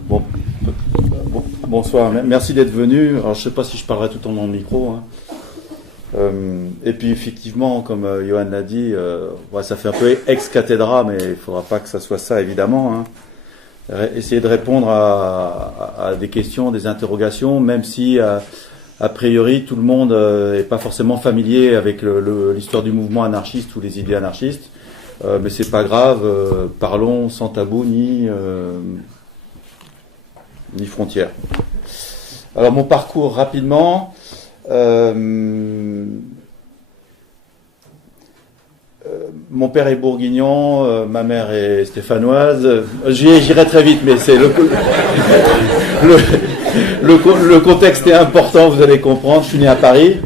Bon, bonsoir, merci d'être venu. Alors, je ne sais pas si je parlerai tout le temps dans le micro, hein. Et puis effectivement, comme Johan l'a dit, ouais, ça fait un peu ex cathedra, mais il ne faudra pas que ça soit ça, évidemment, hein. Essayer de répondre à des questions, des interrogations, même si a priori tout le monde n'est pas forcément familier avec l'histoire du mouvement anarchiste ou les idées anarchistes, mais c'est pas grave, parlons sans tabou ni frontières. Alors mon parcours rapidement. Mon père est bourguignon, ma mère est stéphanoise. J'irai très vite, mais c'est le contexte est important, vous allez comprendre. Je suis né à Paris,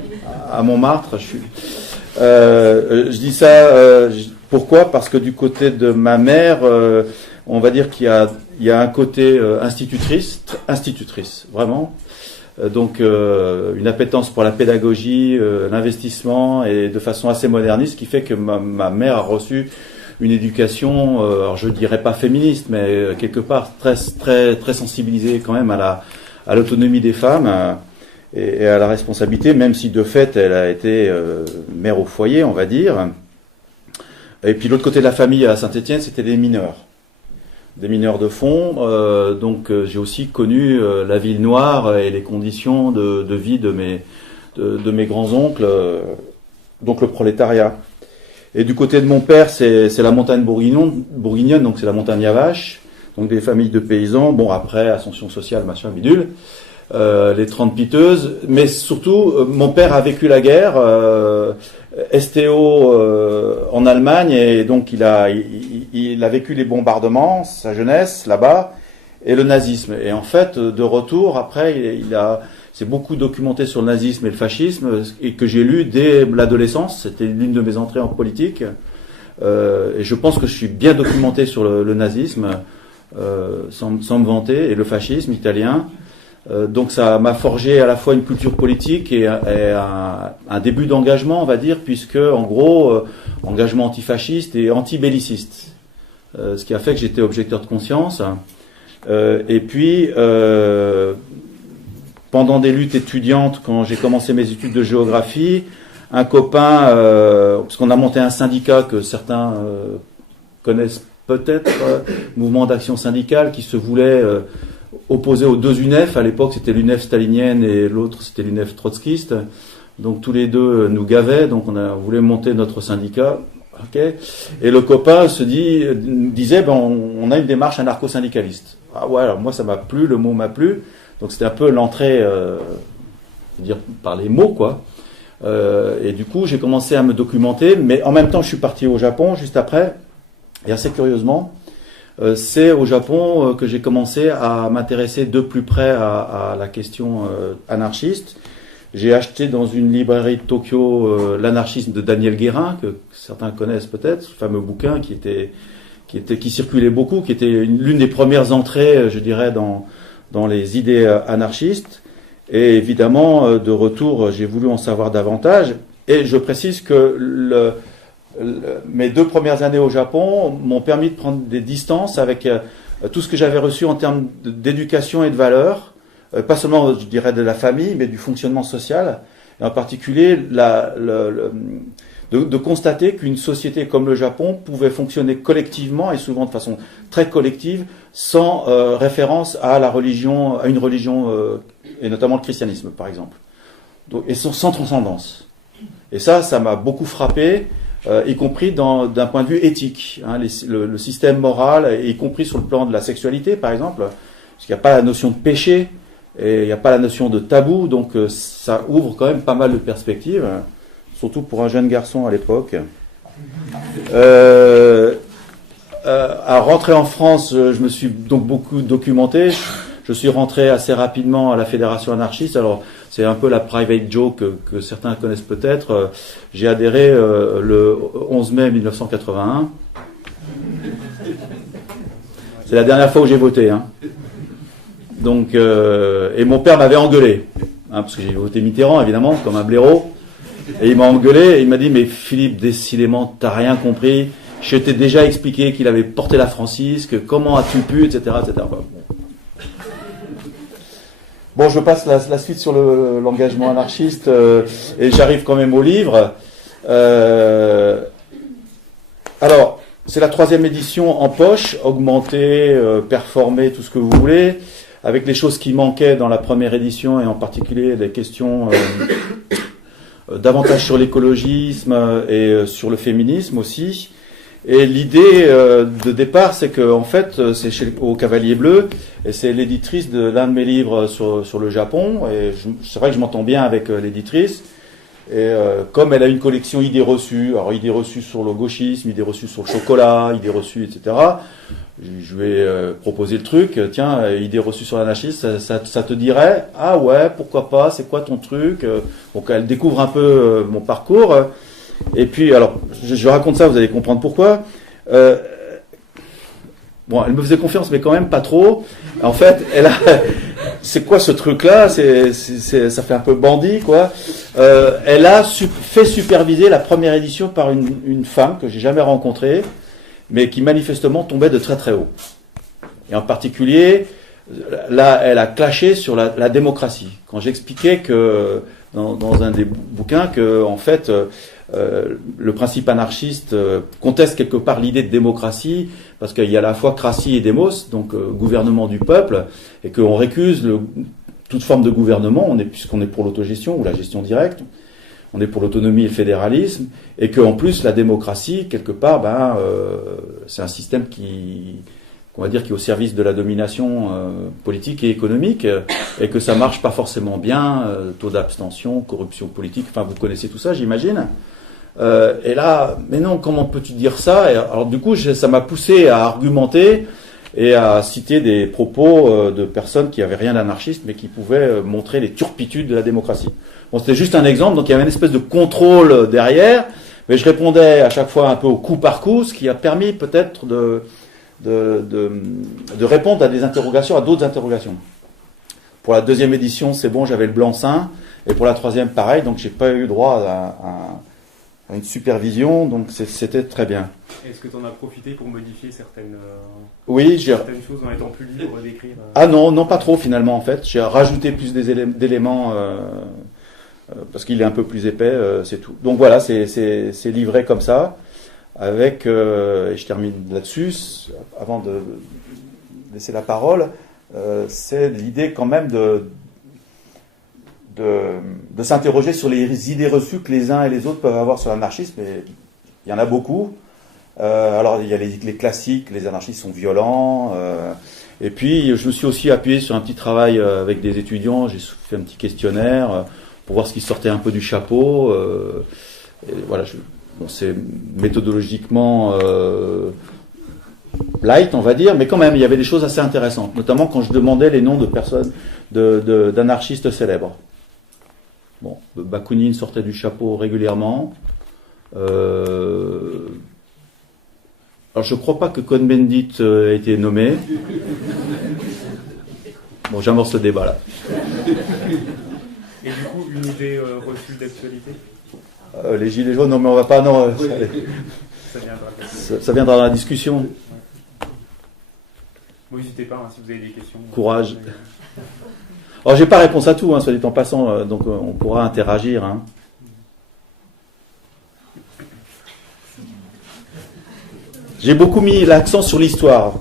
à Montmartre. Je dis ça pourquoi ? Parce que du côté de ma mère, on va dire qu'il y a un côté institutrice, vraiment. Donc une appétence pour la pédagogie, l'investissement, et de façon assez moderniste, qui fait que ma mère a reçu une éducation, alors je dirais pas féministe, mais quelque part très sensibilisée quand même à l'autonomie des femmes et à la responsabilité, même si de fait elle a été mère au foyer, on va dire. Et puis l'autre côté de la famille à Saint-Étienne, c'était des mineurs de fond, donc j'ai aussi connu la ville noire et les conditions de vie de mes grands-oncles, donc le prolétariat. Et du côté de mon père, c'est la montagne bourguignonne, donc c'est la montagne Yavache, donc des familles de paysans, bon après, ascension sociale, machin, bidule, les 30 piteuses, mais surtout, mon père a vécu la guerre, STO en Allemagne, et donc il a vécu les bombardements, sa jeunesse là-bas, et le nazisme. Et en fait, de retour, après, c'est beaucoup documenté sur le nazisme et le fascisme, et que j'ai lu dès l'adolescence. C'était l'une de mes entrées en politique. Et je pense que je suis bien documenté sur le nazisme, sans me vanter, et le fascisme italien. Donc ça m'a forgé à la fois une culture politique et un début d'engagement, on va dire, puisque en gros, engagement antifasciste et anti-belliciste. Ce qui a fait que j'étais objecteur de conscience. Et puis, pendant des luttes étudiantes, quand j'ai commencé mes études de géographie, un copain, parce qu'on a monté un syndicat que certains connaissent peut-être, mouvement d'action syndicale, qui se voulait opposé aux deux UNEF. À l'époque, c'était l'UNEF stalinienne et l'autre, c'était l'UNEF trotskiste. Donc tous les deux nous gavaient, donc on voulait monter notre syndicat. Okay. Et le copain disait, on a une démarche anarcho-syndicaliste. Ah ouais, alors moi ça m'a plu, le mot m'a plu. Donc c'était un peu l'entrée, dire par les mots, quoi. Et du coup, j'ai commencé à me documenter, mais en même temps, je suis parti au Japon juste après, et assez curieusement. C'est au Japon que j'ai commencé à m'intéresser de plus près à la question anarchiste. J'ai acheté dans une librairie de Tokyo l'anarchisme de Daniel Guérin, que certains connaissent peut-être, ce fameux bouquin qui circulait beaucoup, qui était l'une des premières entrées, je dirais, dans les idées anarchistes. Et évidemment, de retour, j'ai voulu en savoir davantage. Et je précise que mes 2 premières années au Japon m'ont permis de prendre des distances avec tout ce que j'avais reçu en termes d'éducation et de valeurs, pas seulement, je dirais, de la famille, mais du fonctionnement social, et en particulier de constater qu'une société comme le Japon pouvait fonctionner collectivement, et souvent de façon très collective, sans référence à une religion, et notamment le christianisme, par exemple, donc, et sans transcendance. Et ça m'a beaucoup frappé, y compris d'un point de vue éthique, hein, le système moral, y compris sur le plan de la sexualité, par exemple, parce qu'il n'y a pas la notion de péché, et il n'y a pas la notion de tabou, donc ça ouvre quand même pas mal de perspectives, surtout pour un jeune garçon à l'époque. À rentrer en France, je me suis donc beaucoup documenté. Je suis rentré assez rapidement à la Fédération anarchiste. Alors, c'est un peu la private joke que certains connaissent peut-être. J'ai adhéré le 11 mai 1981. C'est la dernière fois où j'ai voté, hein. Donc, et mon père m'avait engueulé, hein, parce que j'ai voté Mitterrand, évidemment, comme un blaireau. Et il m'a engueulé, et il m'a dit, mais Philippe, décidément, t'as rien compris. Je t'ai déjà expliqué qu'il avait porté la Francisque, comment as-tu pu, etc., etc. Bon. Bon, je passe la suite sur l'engagement anarchiste et j'arrive quand même au livre. Alors, c'est la 3e édition en poche, augmentée, performée, tout ce que vous voulez, avec les choses qui manquaient dans la première édition et en particulier des questions davantage sur l'écologisme et sur le féminisme aussi. Et l'idée de départ, c'est que en fait, c'est au Cavalier Bleu, et c'est l'éditrice de l'un de mes livres sur le Japon. Et c'est vrai que je m'entends bien avec l'éditrice. Et comme elle a une collection idées reçues, alors idées reçues sur le gauchisme, idées reçues sur le chocolat, idées reçues, etc. Je lui ai proposé le truc. Tiens, idées reçues sur l'anarchisme, ça te dirait? Ah ouais, pourquoi pas? C'est quoi ton truc? Donc elle découvre un peu mon parcours. Et puis, alors, je raconte ça, vous allez comprendre pourquoi. Bon, elle me faisait confiance, mais quand même pas trop. En fait, c'est quoi ce truc-là? Ça fait un peu bandit, quoi. Elle a fait superviser la première édition par une femme que j'ai jamais rencontrée, mais qui manifestement tombait de très très haut. Et en particulier, là, elle a clashé sur la démocratie. Quand j'expliquais que dans un des bouquins que, en fait, le principe anarchiste conteste quelque part l'idée de démocratie, parce qu'il y a à la fois cratie et démos, donc gouvernement du peuple, et qu'on récuse toute forme de gouvernement, puisqu'on est pour l'autogestion ou la gestion directe, on est pour l'autonomie et le fédéralisme, et qu'en plus la démocratie, quelque part, c'est un système on va dire, qui est au service de la domination politique et économique, et que ça marche pas forcément bien, taux d'abstention, corruption politique, enfin vous connaissez tout ça, j'imagine. Et là, mais non, comment peux-tu dire ça? Et alors du coup, ça m'a poussé à argumenter et à citer des propos de personnes qui avaient rien d'anarchiste, mais qui pouvaient montrer les turpitudes de la démocratie. Bon, c'était juste un exemple, donc il y avait une espèce de contrôle derrière, mais je répondais à chaque fois un peu au coup par coup, ce qui a permis peut-être de répondre à des interrogations, à d'autres interrogations. Pour la 2e édition, c'est bon, j'avais le blanc-seing, et pour la 3e, pareil, donc j'ai pas eu droit à une supervision, donc c'était très bien. Est-ce que tu en as profité pour modifier certaines choses en étant plus libre d'écrire Ah non, pas trop finalement en fait. J'ai rajouté plus d'éléments parce qu'il est un peu plus épais, c'est tout. Donc voilà, c'est livré comme ça. Avec, et je termine là-dessus, avant de laisser la parole, c'est l'idée quand même de s'interroger sur les idées reçues que les uns et les autres peuvent avoir sur l'anarchisme, et il y en a beaucoup. Alors il y a les classiques, les anarchistes sont violents, et puis je me suis aussi appuyé sur un petit travail avec des étudiants, j'ai fait un petit questionnaire pour voir ce qui sortait un peu du chapeau, et voilà, bon, c'est méthodologiquement light, on va dire, mais quand même, il y avait des choses assez intéressantes, notamment quand je demandais les noms de personnes, d'anarchistes célèbres. Bon, Bakounine sortait du chapeau régulièrement. Alors, je ne crois pas que Cohn-Bendit ait été nommé. Bon, j'amorce le débat, là. Et du coup, une idée reçue d'actualité? Les gilets jaunes, non, mais on va pas... Non, oui. Ça viendra dans la discussion. Oui, n'hésitez pas, si vous avez des questions. Courage. Alors, j'ai pas réponse à tout, soit dit en passant, donc on pourra interagir. Hein. J'ai beaucoup mis l'accent sur l'histoire.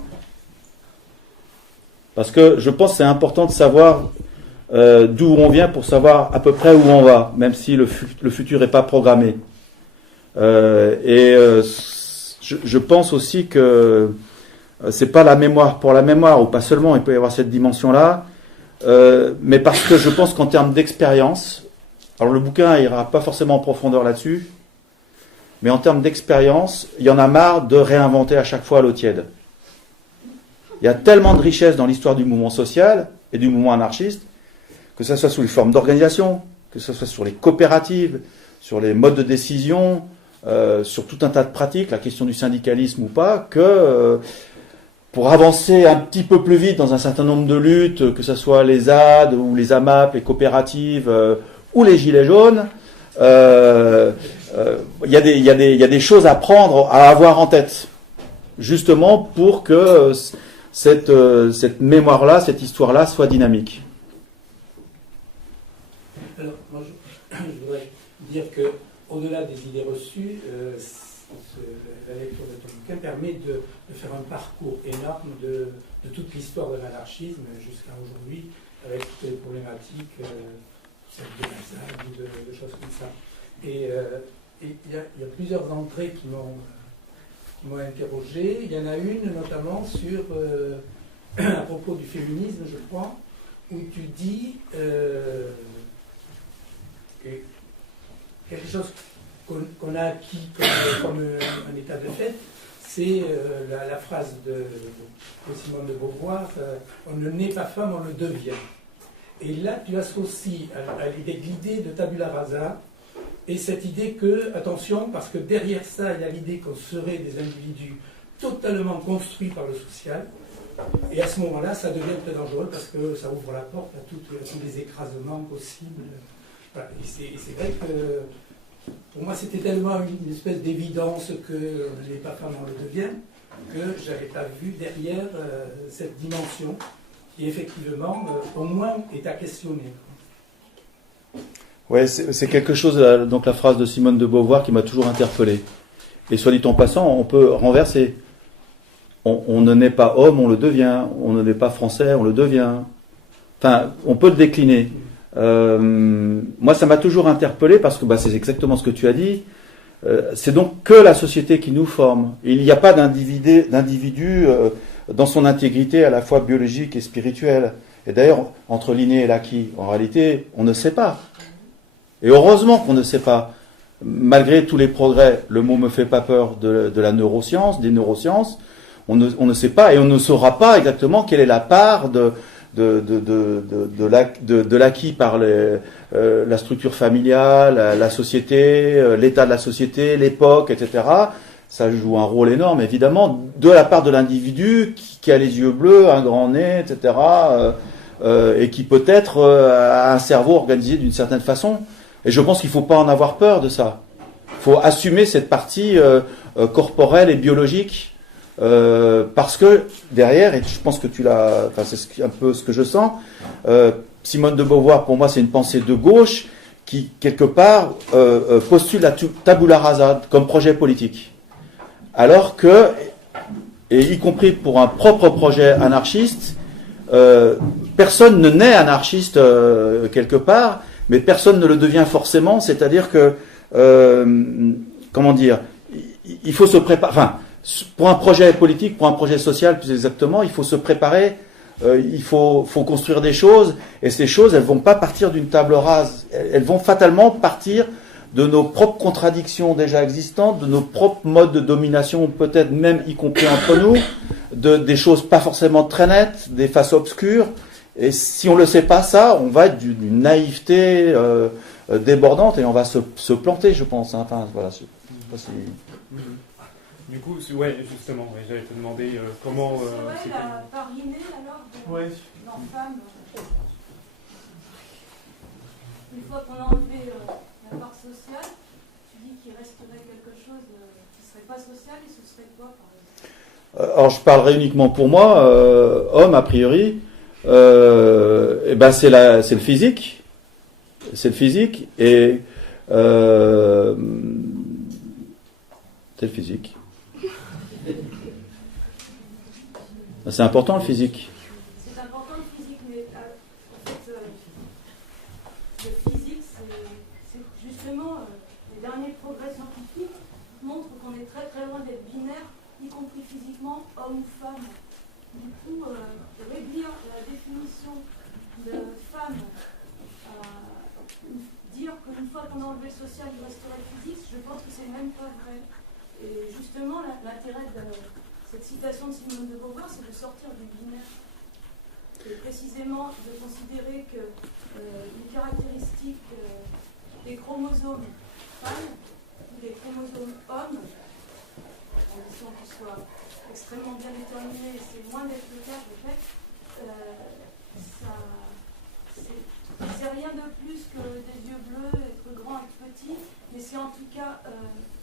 Parce que je pense que c'est important de savoir d'où on vient pour savoir à peu près où on va, même si le futur n'est pas programmé. Je pense aussi que c'est pas la mémoire pour la mémoire, ou pas seulement, il peut y avoir cette dimension-là, mais parce que je pense qu'en termes d'expérience, alors le bouquin ira pas forcément en profondeur là-dessus, mais en termes d'expérience, il y en a marre de réinventer à chaque fois l'eau tiède. Il y a tellement de richesses dans l'histoire du mouvement social et du mouvement anarchiste, que ce soit sous les formes d'organisation, que ce soit sur les coopératives, sur les modes de décision, sur tout un tas de pratiques, la question du syndicalisme ou pas, que pour avancer un petit peu plus vite dans un certain nombre de luttes, que ce soit les ZAD ou les AMAP, les coopératives ou les gilets jaunes, il y a des choses à prendre, à avoir en tête, justement pour que cette mémoire-là, cette histoire-là soit dynamique. Alors, moi, je voudrais dire qu'au-delà des idées reçues, la lecture de ton bouquin permet de faire un parcours énorme de toute l'histoire de l'anarchisme jusqu'à aujourd'hui, avec toutes les problématiques, celles de Lazare ou de choses comme ça. Et il y a plusieurs entrées qui m'ont interrogé. Il y en a une notamment sur, à propos du féminisme, je crois, où tu dis quelque chose qu'on a acquis comme un état de fait, c'est la phrase de Simone de Beauvoir, on ne naît pas femme, on le devient. Et là, tu associes à l'idée de tabula rasa, et cette idée que, attention, parce que derrière ça, il y a l'idée qu'on serait des individus totalement construits par le social, et à ce moment-là, ça devient très dangereux parce que ça ouvre la porte à tous les écrasements possibles. Voilà. Et c'est vrai que pour moi, c'était tellement une espèce d'évidence que les pas-femmes on le devient, que je n'avais pas vu derrière cette dimension qui, effectivement, au moins, est à questionner. Ouais, c'est quelque chose, donc la phrase de Simone de Beauvoir qui m'a toujours interpellé. Et soit dit en passant, on peut renverser. On ne naît pas homme, on le devient. On ne naît pas français, on le devient. Enfin, on peut le décliner. Moi, ça m'a toujours interpellé parce que c'est exactement ce que tu as dit. C'est donc que la société qui nous forme. Il n'y a pas d'individu dans son intégrité à la fois biologique et spirituelle. Et d'ailleurs, entre l'inné et l'acquis, en réalité, on ne sait pas. Et heureusement qu'on ne sait pas. Malgré tous les progrès, le mot me fait pas peur de la neuroscience, des neurosciences, on ne sait pas et on ne saura pas exactement quelle est la part de l'acquis par la structure familiale, la société, l'état de la société, l'époque, etc. Ça joue un rôle énorme, évidemment, de la part de l'individu qui a les yeux bleus, un grand nez, etc., et qui peut-être a un cerveau organisé d'une certaine façon. Et je pense qu'il ne faut pas en avoir peur de ça. Il faut assumer cette partie corporelle et biologique, parce que derrière, et je pense que tu l'as, enfin c'est un peu ce que je sens, Simone de Beauvoir, pour moi, c'est une pensée de gauche qui, quelque part, postule la tabula rasa comme projet politique. Alors que, et y compris pour un propre projet anarchiste, personne ne naît anarchiste quelque part, mais personne ne le devient forcément, c'est-à-dire que, comment dire, il faut se préparer, enfin, pour un projet politique, pour un projet social plus exactement, il faut se préparer, il faut construire des choses, et ces choses, elles ne vont pas partir d'une table rase, elles vont fatalement partir de nos propres contradictions déjà existantes, de nos propres modes de domination, peut-être même y compris entre nous, des choses pas forcément très nettes, des faces obscures. Et si on ne le sait pas, ça, on va être d'une naïveté débordante et on va se planter, je pense. Hein. Enfin, voilà, je sais pas si... Du coup, ouais, justement, ouais, j'allais te demander comment... c'est vrai, la part innée, alors, de l'homme-femme. Une fois qu'on a enlevé la part sociale, tu dis qu'il resterait quelque chose qui ne serait pas social, et ce serait quoi, par exemple? Alors, je parlerai uniquement pour moi, homme, a priori... c'est le physique, et c'est le physique. C'est important le physique. C'est important le physique, mais en fait, le physique, c'est justement les derniers progrès scientifiques montrent qu'on est très très loin d'être binaire, y compris physiquement, homme ou femme. Du coup, réduire la définition de femme, dire qu'une fois qu'on a enlevé le social, il resterait le physique, je pense que c'est même pas vrai. Et justement, l'intérêt de cette citation de Simone de Beauvoir, c'est de sortir du binaire. Et précisément de considérer que une caractéristique des chromosomes femmes ou des chromosomes hommes, à condition qu'ils soient extrêmement bien déterminé, c'est loin d'être le cas, je fait, c'est rien de plus que des yeux bleus, être grand, être petit, mais c'est en tout cas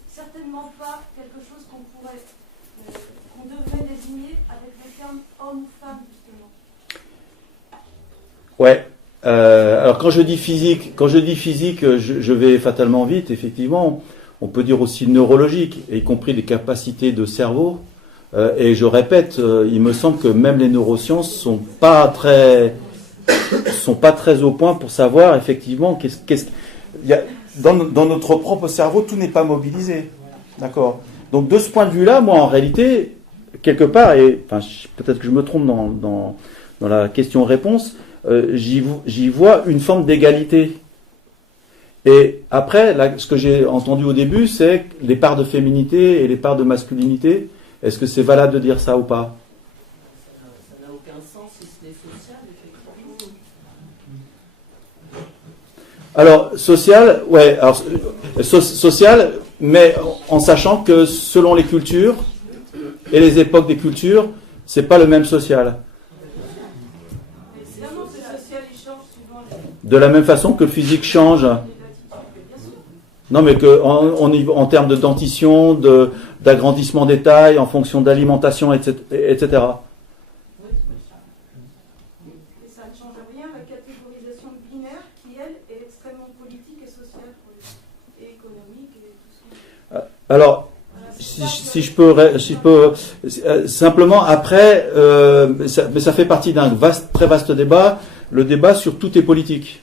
certainement pas quelque chose qu'on devrait désigner avec le terme homme ou femme, justement. Ouais, Alors quand je dis physique, je vais fatalement vite, effectivement. On peut dire aussi neurologique, y compris les capacités de cerveau. Et je répète, il me semble que même les neurosciences sont pas très au point pour savoir effectivement dans notre propre cerveau, tout n'est pas mobilisé. D'accord. Donc de ce point de vue-là, moi en réalité, quelque part, et enfin peut-être que je me trompe dans la question-réponse, j'y vois une forme d'égalité. Et après, là, ce que j'ai entendu au début, c'est les parts de féminité et les parts de masculinité. Est-ce que c'est valable de dire ça ou pas? Ça n'a aucun sens si ce n'est social, effectivement. Alors, social, ouais, alors, social, mais en sachant que selon les cultures et les époques des cultures, c'est pas le même social. De la même façon que le physique change. Non, mais en termes de dentition, d'agrandissement des tailles, en fonction d'alimentation, etc. Et ça ne change rien la catégorisation binaire qui, elle, est extrêmement politique et sociale et économique et tout ça. Alors, si je peux simplement après, mais ça fait partie d'un très vaste débat, le débat sur tout est politique.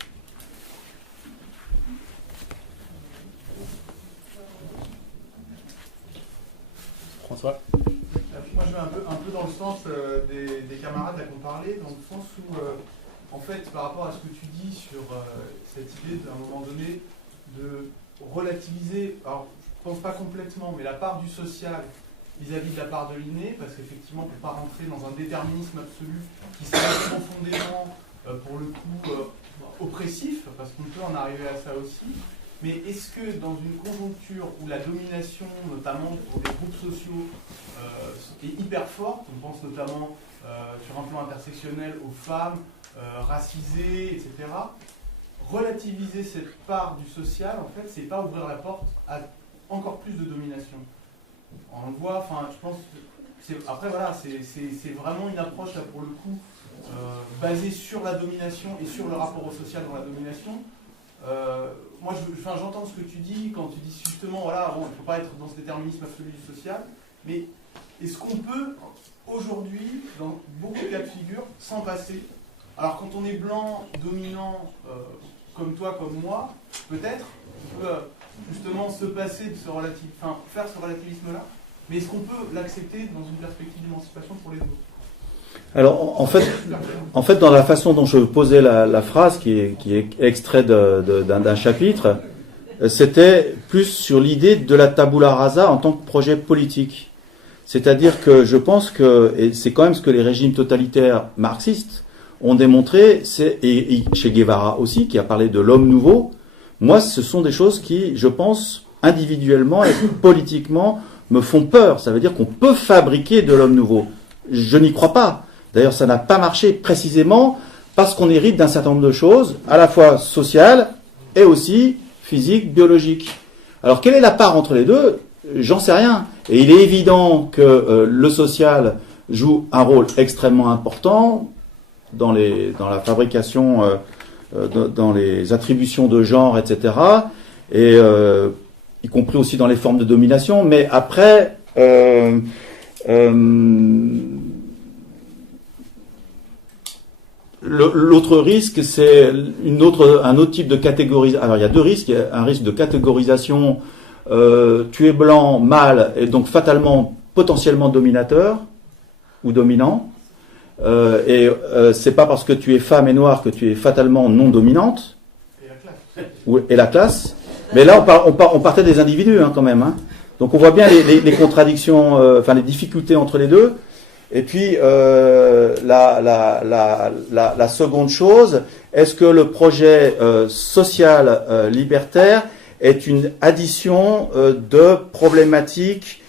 François. Moi, je vais un peu dans le sens des camarades là qu'on parlait, dans le sens où, en fait, par rapport à ce que tu dis sur cette idée d'un moment donné de relativiser, alors je ne pense pas complètement, mais la part du social vis-à-vis de la part de l'inné, parce qu'effectivement, pour ne pas rentrer dans un déterminisme absolu qui serait profondément, pour le coup, oppressif, parce qu'on peut en arriver à ça aussi. Mais est-ce que dans une conjoncture où la domination, notamment pour des groupes sociaux, est hyper forte, on pense notamment sur un plan intersectionnel aux femmes, racisées, etc., relativiser cette part du social, en fait, c'est pas ouvrir la porte à encore plus de domination. On le voit, enfin, je pense, après voilà, c'est vraiment une approche là pour le coup basée sur la domination et sur le rapport au social dans la domination. Moi, j'entends ce que tu dis quand tu dis justement, voilà, bon, il ne faut pas être dans ce déterminisme absolu du social, mais est-ce qu'on peut aujourd'hui, dans beaucoup de cas de figure, s'en passer? Alors, quand on est blanc, dominant, comme toi, comme moi, peut-être, on peut justement se passer de ce faire ce relativisme-là, mais est-ce qu'on peut l'accepter dans une perspective d'émancipation pour les autres? Alors, en fait, dans la façon dont je posais la phrase, qui est extrait d'un chapitre, c'était plus sur l'idée de la tabula rasa en tant que projet politique. C'est-à-dire que je pense que, et c'est quand même ce que les régimes totalitaires marxistes ont démontré, et chez Guevara aussi, qui a parlé de l'homme nouveau, moi, ce sont des choses qui, je pense, individuellement et politiquement, me font peur. Ça veut dire qu'on peut fabriquer de l'homme nouveau. Je n'y crois pas. D'ailleurs, ça n'a pas marché précisément parce qu'on hérite d'un certain nombre de choses, à la fois sociales et aussi physiques, biologiques. Alors, quelle est la part entre les deux? J'en sais rien. Et il est évident que le social joue un rôle extrêmement important dans la fabrication, dans les attributions de genre, etc. Et y compris aussi dans les formes de domination. Mais après... L'autre risque, c'est un autre type de catégorisation. Alors, il y a deux risques. Il y a un risque de catégorisation. Tu es blanc, mâle, et donc fatalement, potentiellement dominateur ou dominant. C'est pas parce que tu es femme et noire que tu es fatalement non dominante. Et la classe. Mais là, on partait des individus, hein, quand même. Hein. Donc, on voit bien les contradictions, les difficultés entre les deux. Et puis, la seconde chose, est-ce que le projet social libertaire est une addition de problématiques,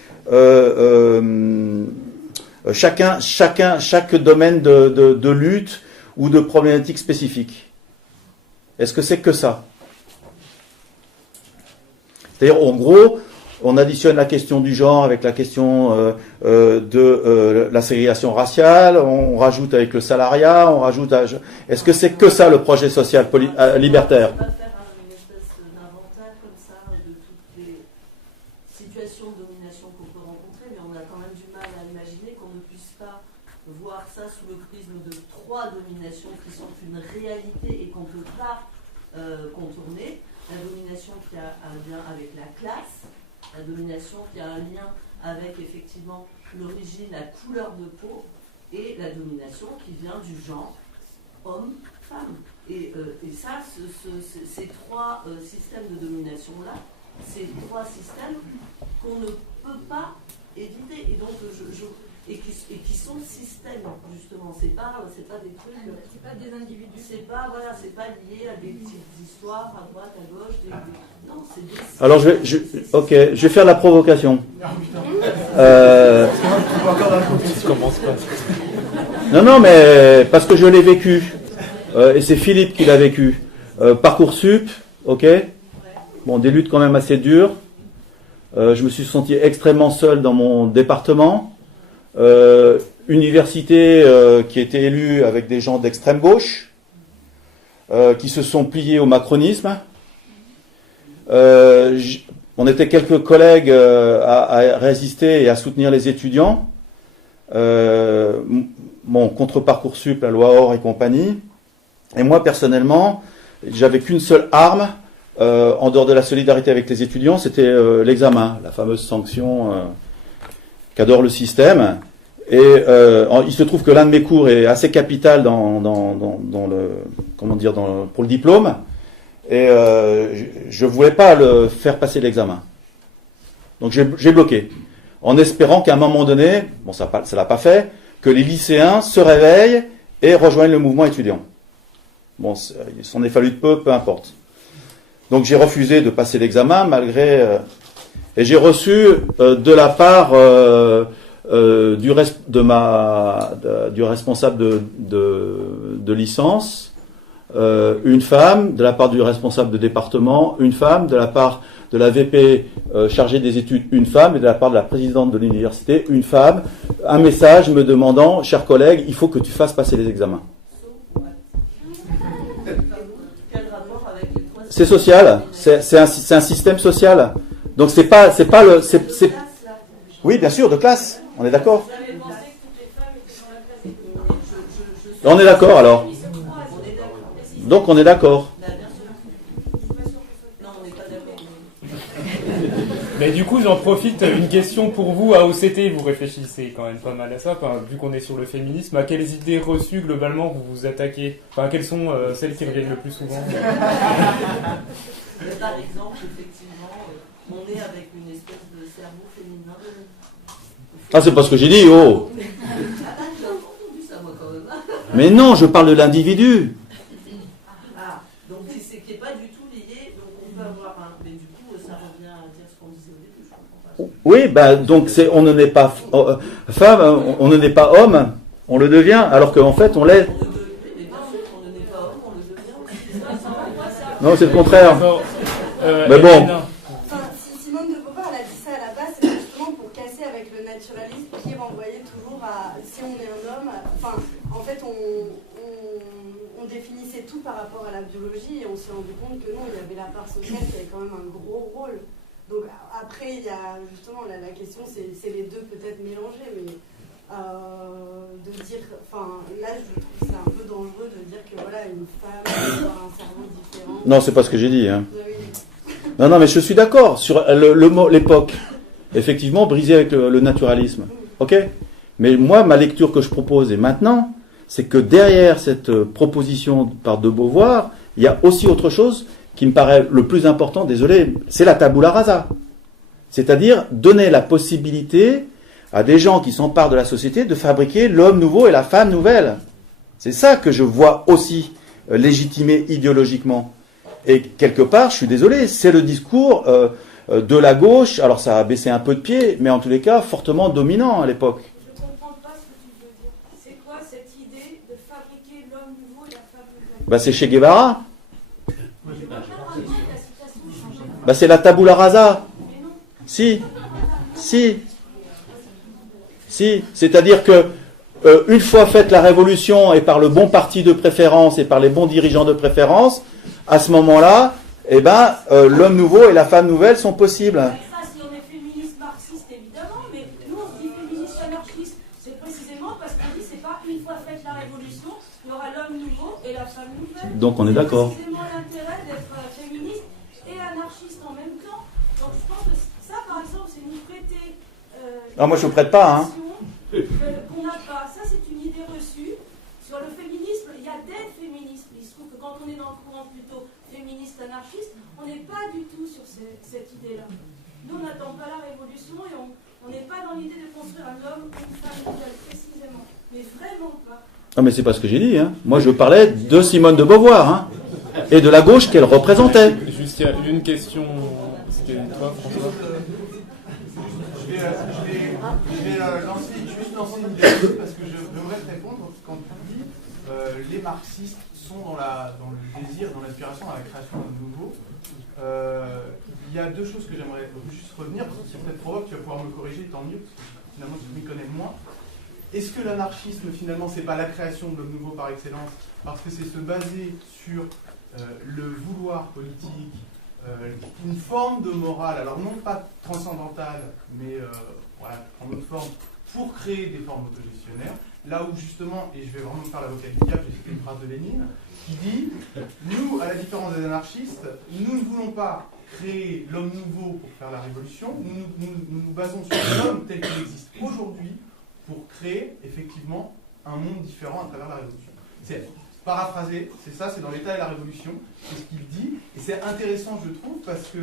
chaque domaine de lutte ou de problématiques spécifiques? Est-ce que c'est que ça? C'est-à-dire, en gros, on additionne la question du genre avec la question de la ségrégation raciale, on rajoute avec le salariat, on rajoute... Est-ce que c'est que ça le projet social libertaire? On va faire une espèce d'inventaire comme ça de toutes les situations de domination qu'on peut rencontrer, mais on a quand même du mal à imaginer qu'on ne puisse pas voir ça sous le prisme de 3 dominations qui sont une réalité et qu'on ne peut pas contourner. La domination qui a un lien avec la classe, la domination qui a un lien avec effectivement l'origine, la couleur de peau, et la domination qui vient du genre homme-femme. Et ça, ces 3 systèmes de domination-là, ces 3 systèmes qu'on ne peut pas éviter. Et donc, et qui sont systèmes, justement. C'est pas des trucs. C'est pas des individus. C'est pas lié à des petites histoires à droite, à gauche. Non, c'est des systèmes. Alors, je vais faire la provocation. Non, mais parce que je l'ai vécu. Et c'est Philippe qui l'a vécu. Parcoursup, ok. Bon, des luttes quand même assez dures. Je me suis senti extrêmement seul dans mon département. Université qui était élue avec des gens d'extrême gauche, qui se sont pliés au macronisme. On était quelques collègues à résister et à soutenir les étudiants. Contre Parcoursup, la loi OR et compagnie. Et moi, personnellement, j'avais qu'une seule arme, en dehors de la solidarité avec les étudiants, c'était l'examen, la fameuse sanction qu'adore le système. Et il se trouve que l'un de mes cours est assez capital pour le diplôme. Et je voulais pas le faire passer l'examen. Donc j'ai bloqué. En espérant qu'à un moment donné, bon, ça l'a pas fait, que les lycéens se réveillent et rejoignent le mouvement étudiant. Bon, il s'en est fallu de peu importe. Donc j'ai refusé de passer l'examen malgré... et j'ai reçu de la part du responsable de licence, une femme, de la part du responsable de département, une femme, de la part de la VP chargée des études, une femme, et de la part de la présidente de l'université, une femme, un message me demandant, chers collègues, il faut que tu fasses passer les examens. C'est social, c'est un système social. Donc c'est pas le... Oui, bien sûr, de classe, on est d'accord. On est d'accord alors. Donc on est d'accord. Mais du coup, j'en profite, une question pour vous, à OCT, vous réfléchissez quand même pas mal à ça, vu qu'on est sur le féminisme, à quelles idées reçues globalement vous vous attaquez? Quelles sont celles qui reviennent le plus souvent? Par exemple, effectivement, on est avec une espèce de cerveau féminin. Ah, c'est pas ce que j'ai dit, oh. J'ai entendu ça, moi, quand même. Mais non, je parle de l'individu. Donc c'est qui n'est pas du tout lié, donc on peut avoir un... Mais du coup, ça revient à dire ce qu'on disait au début, je comprends pas. Oui, donc on ne n'est pas femme, on ne n'est pas homme, on le devient, alors qu'en fait on l'est. Mais bien sûr, on ne n'est pas homme, on le devient aussi. Non, c'est le contraire. Mais bon. Simone de Beauvoir, elle a dit ça à la base, c'est justement pour casser avec le naturalisme qui renvoyait toujours à si on est un homme. En fait, on définissait tout par rapport à la biologie et on s'est rendu compte que non, il y avait la part sociale qui avait quand même un gros rôle. Donc après, il y a justement la question, c'est les deux peut-être mélangés, mais de dire, là je trouve c'est un peu dangereux de dire que voilà, une femme peut avoir un cerveau différent. Non, c'est pas ce que j'ai dit. Hein. Oui. Non, mais je suis d'accord sur l'époque. Effectivement, brisé avec le naturalisme. Ok. Mais moi, ma lecture que je propose, et maintenant, c'est que derrière cette proposition par de Beauvoir, il y a aussi autre chose qui me paraît le plus important, désolé, c'est la tabula rasa. C'est-à-dire donner la possibilité à des gens qui s'emparent de la société de fabriquer l'homme nouveau et la femme nouvelle. C'est ça que je vois aussi légitimé idéologiquement. Et quelque part, je suis désolé, c'est le discours de la gauche, alors ça a baissé un peu de pied, mais en tous les cas, fortement dominant à l'époque. Je ne comprends pas ce que tu veux dire. C'est quoi cette idée de fabriquer l'homme nouveau et la femme nouvelle? C'est Che Guevara. C'est la tabula rasa. Si. C'est-à-dire que une fois faite la révolution et par le bon parti de préférence et par les bons dirigeants de préférence, à ce moment-là, l'homme nouveau et la femme nouvelle sont possibles. Ça, si on est féministe marxiste, évidemment, mais nous, on dit féministe anarchiste. C'est précisément parce qu'on dit c'est pas une fois faite la révolution, il y aura l'homme nouveau et la femme nouvelle. Donc on est d'accord. C'est précisément l'intérêt d'être féministe et anarchiste en même temps. Donc je pense que ça, par exemple, c'est nous prêter. Moi je ne prête pas, hein. Qu'on n'a pas. Ça, c'est une idée reçue. Sur le féminisme, il y a des féministes. Il se trouve que quand on est dans le courant plutôt féministe anarchiste, on n'est pas du tout sur cette idée-là. Nous, on n'attend pas la révolution et on n'est pas dans l'idée de construire un homme ou une femme nouvelle, précisément. Mais vraiment pas. Non, mais c'est pas ce que j'ai dit, hein. Moi, je parlais de Simone de Beauvoir, hein, et de la gauche qu'elle représentait. Juste, il y a une question. C'était toi, François. Je vais lancer une idée parce que j'aimerais te répondre quand tu dis les marxistes sont dans le désir, dans l'aspiration à la création d'un nouveau. Il y a deux choses que j'aimerais juste revenir, parce que c'est peut-être probable, tu vas pouvoir me corriger, tant mieux, parce que finalement tu m'y connais moins. Est-ce que l'anarchisme, finalement, c'est pas la création de l'homme nouveau par excellence, parce que c'est se baser sur le vouloir politique, une forme de morale, alors non pas transcendantale, mais voilà, en autre forme, pour créer des formes autogestionnaires, là où justement, et je vais vraiment faire l'avocat du diable, j'ai cité une phrase de Lénine, qui dit, nous, à la différence des anarchistes, nous ne voulons pas créer l'homme nouveau pour faire la révolution, nous basons sur l'homme tel qu'il existe aujourd'hui pour créer effectivement un monde différent à travers la révolution. C'est paraphrasé, c'est ça, c'est dans l'État et la Révolution, c'est ce qu'il dit, et c'est intéressant je trouve parce que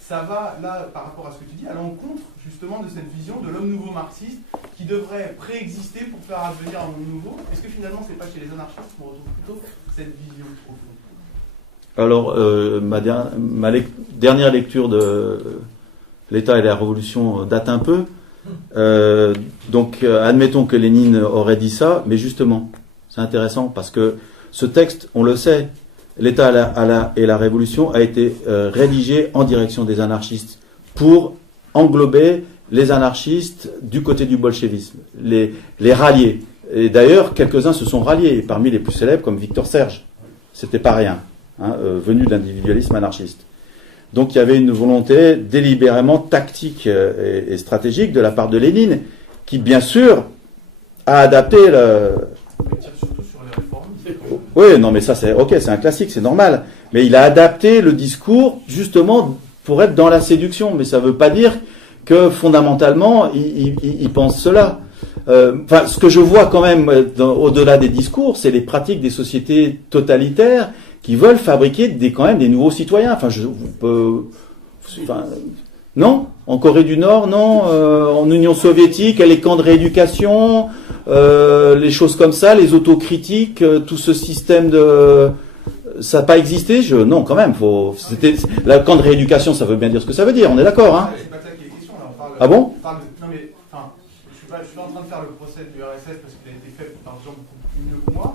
ça va là par rapport à ce que tu dis à l'encontre justement de cette vision de l'homme nouveau marxiste qui devrait préexister pour faire advenir un monde nouveau. Est-ce que finalement c'est pas chez les anarchistes qu'on retrouve plutôt cette vision au fond? Alors ma dernière lecture de l'État et la Révolution date un peu. Donc admettons que Lénine aurait dit ça, mais justement c'est intéressant parce que ce texte, on le sait, l'État et la Révolution a été rédigé en direction des anarchistes pour englober les anarchistes du côté du bolchevisme, les rallier. Et d'ailleurs, quelques-uns se sont ralliés, parmi les plus célèbres comme Victor Serge. C'était pas rien, hein, venu de l'individualisme anarchiste. Donc il y avait une volonté délibérément tactique et stratégique de la part de Lénine, qui bien sûr a adapté le... Oui, non mais ça c'est ok, c'est un classique, c'est normal. Mais il a adapté le discours justement pour être dans la séduction. Mais ça ne veut pas dire que fondamentalement il pense cela. Enfin, ce que je vois quand même au-delà des discours, c'est les pratiques des sociétés totalitaires qui veulent fabriquer quand même des nouveaux citoyens. Non, en Corée du Nord, non, en Union soviétique, les camps de rééducation, les choses comme ça, les autocritiques, tout ce système de... Ça n'a pas existé, non, quand même, le camp de rééducation, ça veut bien dire ce que ça veut dire, on est d'accord, hein? C'est pas ça qui est question, là, on parle... Ah bon? Non mais, enfin, je suis pas en train de faire le procès du RSS parce qu'il a été fait par des gens beaucoup mieux que moi,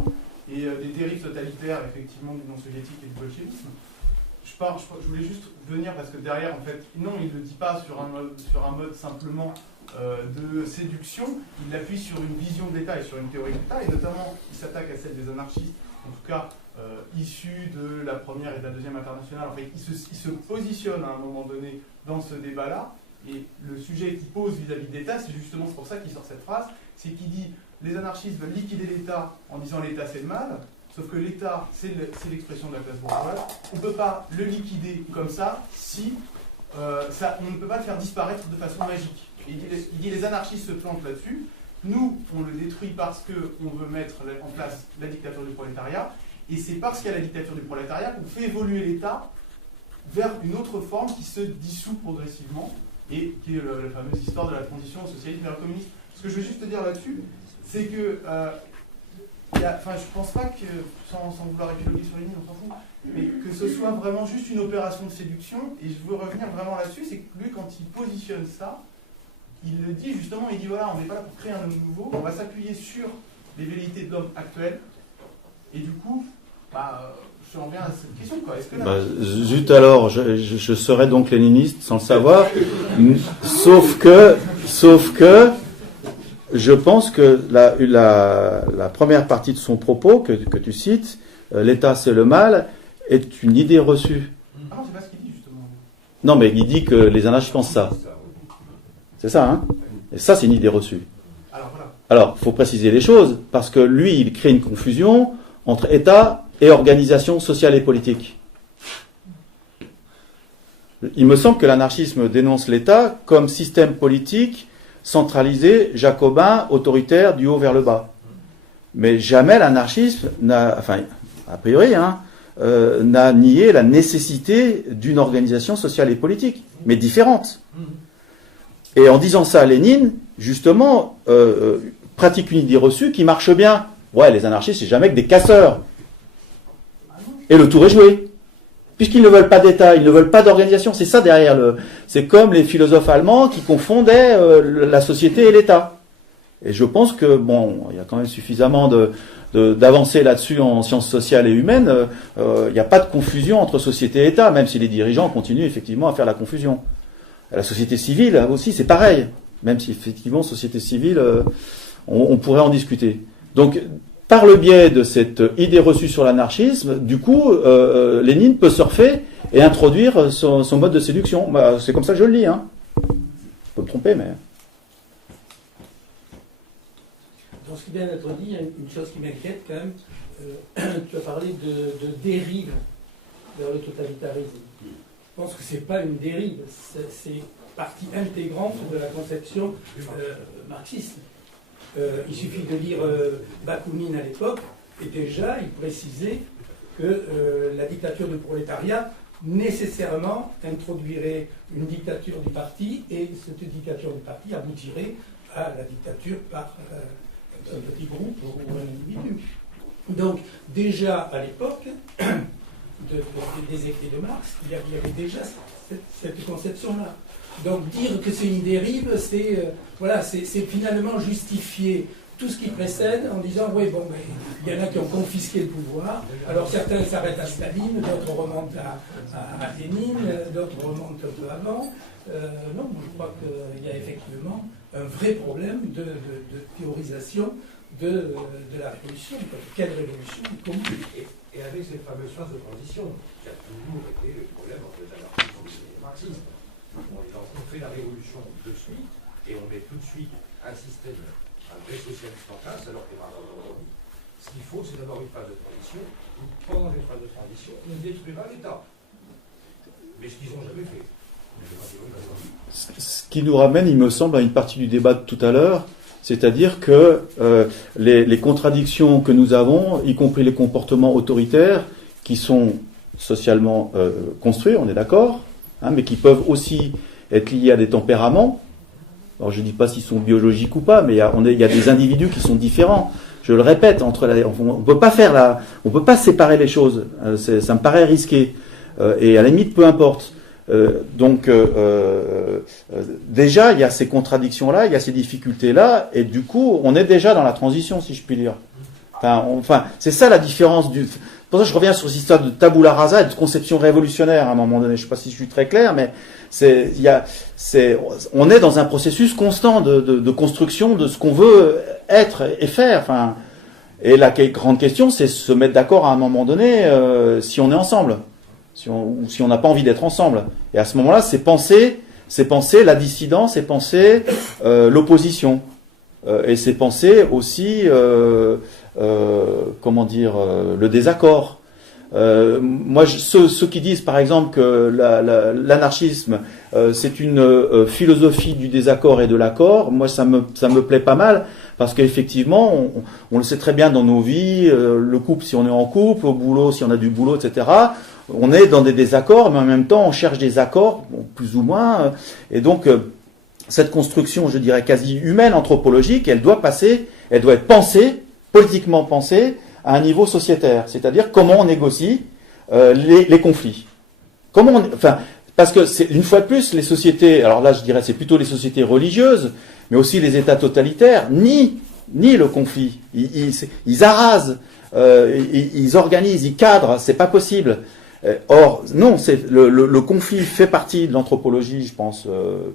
et des dérives totalitaires, effectivement, du non-soviétique et du bolchevisme. Je voulais juste venir parce que derrière, en fait, non, il ne le dit pas sur un mode simplement de séduction, il l'appuie sur une vision de l'État et sur une théorie de l'État, et notamment, il s'attaque à celle des anarchistes, en tout cas, issus de la première et de la deuxième internationale. En fait, il se positionne à un moment donné dans ce débat-là, et le sujet qu'il pose vis-à-vis de l'État, c'est justement pour ça qu'il sort cette phrase, c'est qu'il dit les anarchistes veulent liquider l'État en disant l'État c'est le mal. Sauf que l'État, c'est l'expression de la classe bourgeoise. On ne peut pas le liquider comme ça si on ne peut pas le faire disparaître de façon magique. Et il dit les anarchistes se plantent là-dessus. Nous, on le détruit parce qu'on veut mettre en place la dictature du prolétariat. Et c'est parce qu'il y a la dictature du prolétariat qu'on fait évoluer l'État vers une autre forme qui se dissout progressivement et qui est la fameuse histoire de la transition au socialisme vers le communisme. Ce que je veux juste te dire là-dessus, c'est que... je pense pas que, sans vouloir épiloguer sur les lignes, on s'en fout, mais que ce soit vraiment juste une opération de séduction, et je veux revenir vraiment là-dessus, c'est que lui, quand il positionne ça, il le dit justement, il dit voilà, on n'est pas là pour créer un homme nouveau, on va s'appuyer sur les velléités de l'homme actuel, et du coup, Je reviens à cette question, quoi. Est-ce que Zut alors, je serais donc léniniste sans le savoir, sauf que je pense que la première partie de son propos que tu cites, l'État c'est le mal, est une idée reçue. Ah non, c'est pas ce qu'il dit justement. Non, mais il dit que les anarchistes pensent ça. C'est ça, hein? Et ça, c'est une idée reçue. Alors voilà. Alors, il faut préciser les choses, parce que lui, il crée une confusion entre État et organisation sociale et politique. Il me semble que l'anarchisme dénonce l'État comme système politique centralisé, jacobin, autoritaire, du haut vers le bas. Mais jamais l'anarchisme n'a, enfin, a priori, n'a nié la nécessité d'une organisation sociale et politique, mais différente. Et en disant ça, Lénine, justement, pratique une idée reçue qui marche bien. Ouais, les anarchistes, c'est jamais que des casseurs. Et le tour est joué. Puisqu'ils ne veulent pas d'État, ils ne veulent pas d'organisation. C'est ça derrière le... C'est comme les philosophes allemands qui confondaient la société et l'État. Et je pense que, bon, il y a quand même suffisamment d'avancées là-dessus en sciences sociales et humaines. Il n'y a pas de confusion entre société et État, même si les dirigeants continuent effectivement à faire la confusion. La société civile aussi, c'est pareil. Même si effectivement, société civile, on pourrait en discuter. Donc, par le biais de cette idée reçue sur l'anarchisme, du coup, Lénine peut surfer et introduire son mode de séduction. Bah, c'est comme ça que je le lis. Hein. Je peux me tromper, mais... Dans ce qui vient d'être dit, il y a une chose qui m'inquiète quand même. Tu as parlé de dérive vers le totalitarisme. Je pense que ce n'est pas une dérive, c'est partie intégrante de la conception marxiste. Il suffit de lire Bakounine à l'époque, et déjà il précisait que la dictature du prolétariat nécessairement introduirait une dictature du parti, et cette dictature du parti aboutirait à la dictature par un petit groupe ou un individu. Donc déjà à l'époque des écrits de Marx, il y avait déjà cette conception-là. Donc dire que c'est une dérive, c'est finalement justifier tout ce qui précède en disant oui, bon, mais il y en a qui ont confisqué le pouvoir, alors certains s'arrêtent à Staline, d'autres remontent à Lénine, d'autres remontent un peu avant. Non, je crois qu'il y a effectivement un vrai problème de théorisation de la révolution. Quelle révolution? Comment? Et avec cette fameuse phase de transition, qui a toujours été le problème entre l'anarchisme et le marxisme. On fait la révolution de suite, et on met tout de suite un système, un vrai socialiste en place, alors que aujourd'hui, ce qu'il faut, c'est d'abord une phase de transition, où pendant cette phase de transition, on détruira l'État. Mais ce qu'ils n'ont jamais fait. Ce qui nous ramène, il me semble, à une partie du débat de tout à l'heure, c'est-à-dire que les contradictions que nous avons, y compris les comportements autoritaires, qui sont socialement construits, on est d'accord, mais qui peuvent aussi être liés à des tempéraments. Alors je ne dis pas s'ils sont biologiques ou pas, mais il y a des individus qui sont différents. Je le répète, on peut pas séparer les choses. Ça me paraît risqué. Et à la limite, peu importe. Déjà, il y a ces contradictions-là, il y a ces difficultés-là, et du coup, on est déjà dans la transition, si je puis dire. Enfin, c'est ça la différence du... Pour ça, je reviens sur cette histoire de tabula rasa et de conception révolutionnaire à un moment donné. Je ne sais pas si je suis très clair, mais on est dans un processus constant de construction de ce qu'on veut être et faire. Enfin, et la grande question, c'est se mettre d'accord à un moment donné si on est ensemble, ou si on n'a pas envie d'être ensemble. Et à ce moment-là, c'est penser la dissidence, c'est penser l'opposition, et c'est penser aussi le désaccord. Moi, ceux qui disent par exemple que l'anarchisme c'est une philosophie du désaccord et de l'accord, moi ça me plaît pas mal, parce qu'effectivement on le sait très bien dans nos vies, le couple si on est en couple, au boulot si on a du boulot, etc. On est dans des désaccords, mais en même temps on cherche des accords, bon, plus ou moins, et donc cette construction, je dirais quasi humaine, anthropologique, elle doit être pensée, politiquement pensée, à un niveau sociétaire, c'est-à-dire comment on négocie les conflits. Parce que c'est une fois de plus les sociétés, alors là je dirais c'est plutôt les sociétés religieuses, mais aussi les États totalitaires nient le conflit. Ils arasent ils organisent, ils cadrent, c'est pas possible. Or, non, le conflit fait partie de l'anthropologie, je pense,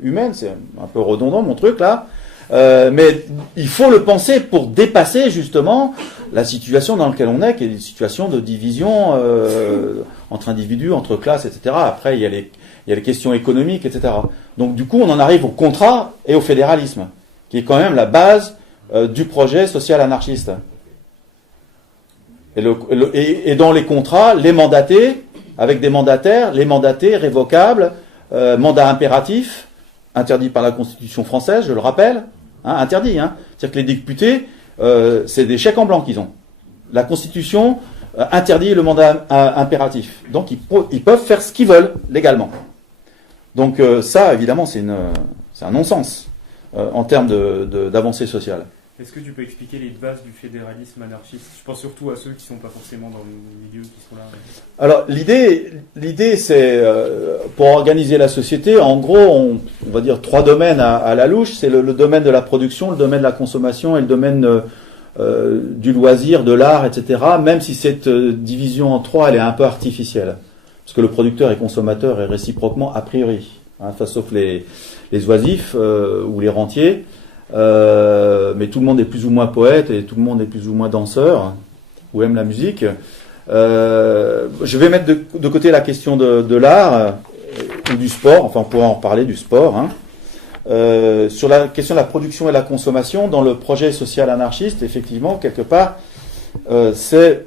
humaine, c'est un peu redondant mon truc là, mais il faut le penser pour dépasser justement la situation dans laquelle on est, qui est une situation de division entre individus, entre classes, etc. Après, il y a les questions économiques, etc. Donc du coup, on en arrive au contrat et au fédéralisme, qui est quand même la base du projet social anarchiste. Et dans les contrats, les mandatés, avec des mandataires, les mandatés révocables, mandat impératif, interdit par la Constitution française, je le rappelle, interdit. C'est-à-dire que les députés, c'est des chèques en blanc qu'ils ont. La Constitution interdit le mandat impératif. Donc ils peuvent faire ce qu'ils veulent légalement. Donc ça, évidemment, c'est un non-sens en termes d'avancée sociale. Est-ce que tu peux expliquer les bases du fédéralisme anarchiste? Je pense surtout à ceux qui ne sont pas forcément dans le milieu, qui sont là. Alors l'idée c'est, pour organiser la société, en gros, on va dire 3 domaines à la louche. C'est le domaine de la production, le domaine de la consommation et le domaine du loisir, de l'art, etc. Même si cette division en 3, elle est un peu artificielle. Parce que le producteur et consommateur est réciproquement a priori. Sauf les oisifs ou les rentiers. Mais tout le monde est plus ou moins poète et tout le monde est plus ou moins danseur ou aime la musique. Je vais mettre de côté la question de l'art ou du sport, enfin on pourra en reparler du sport. Sur la question de la production et de la consommation, dans le projet social anarchiste, effectivement, quelque part, c'est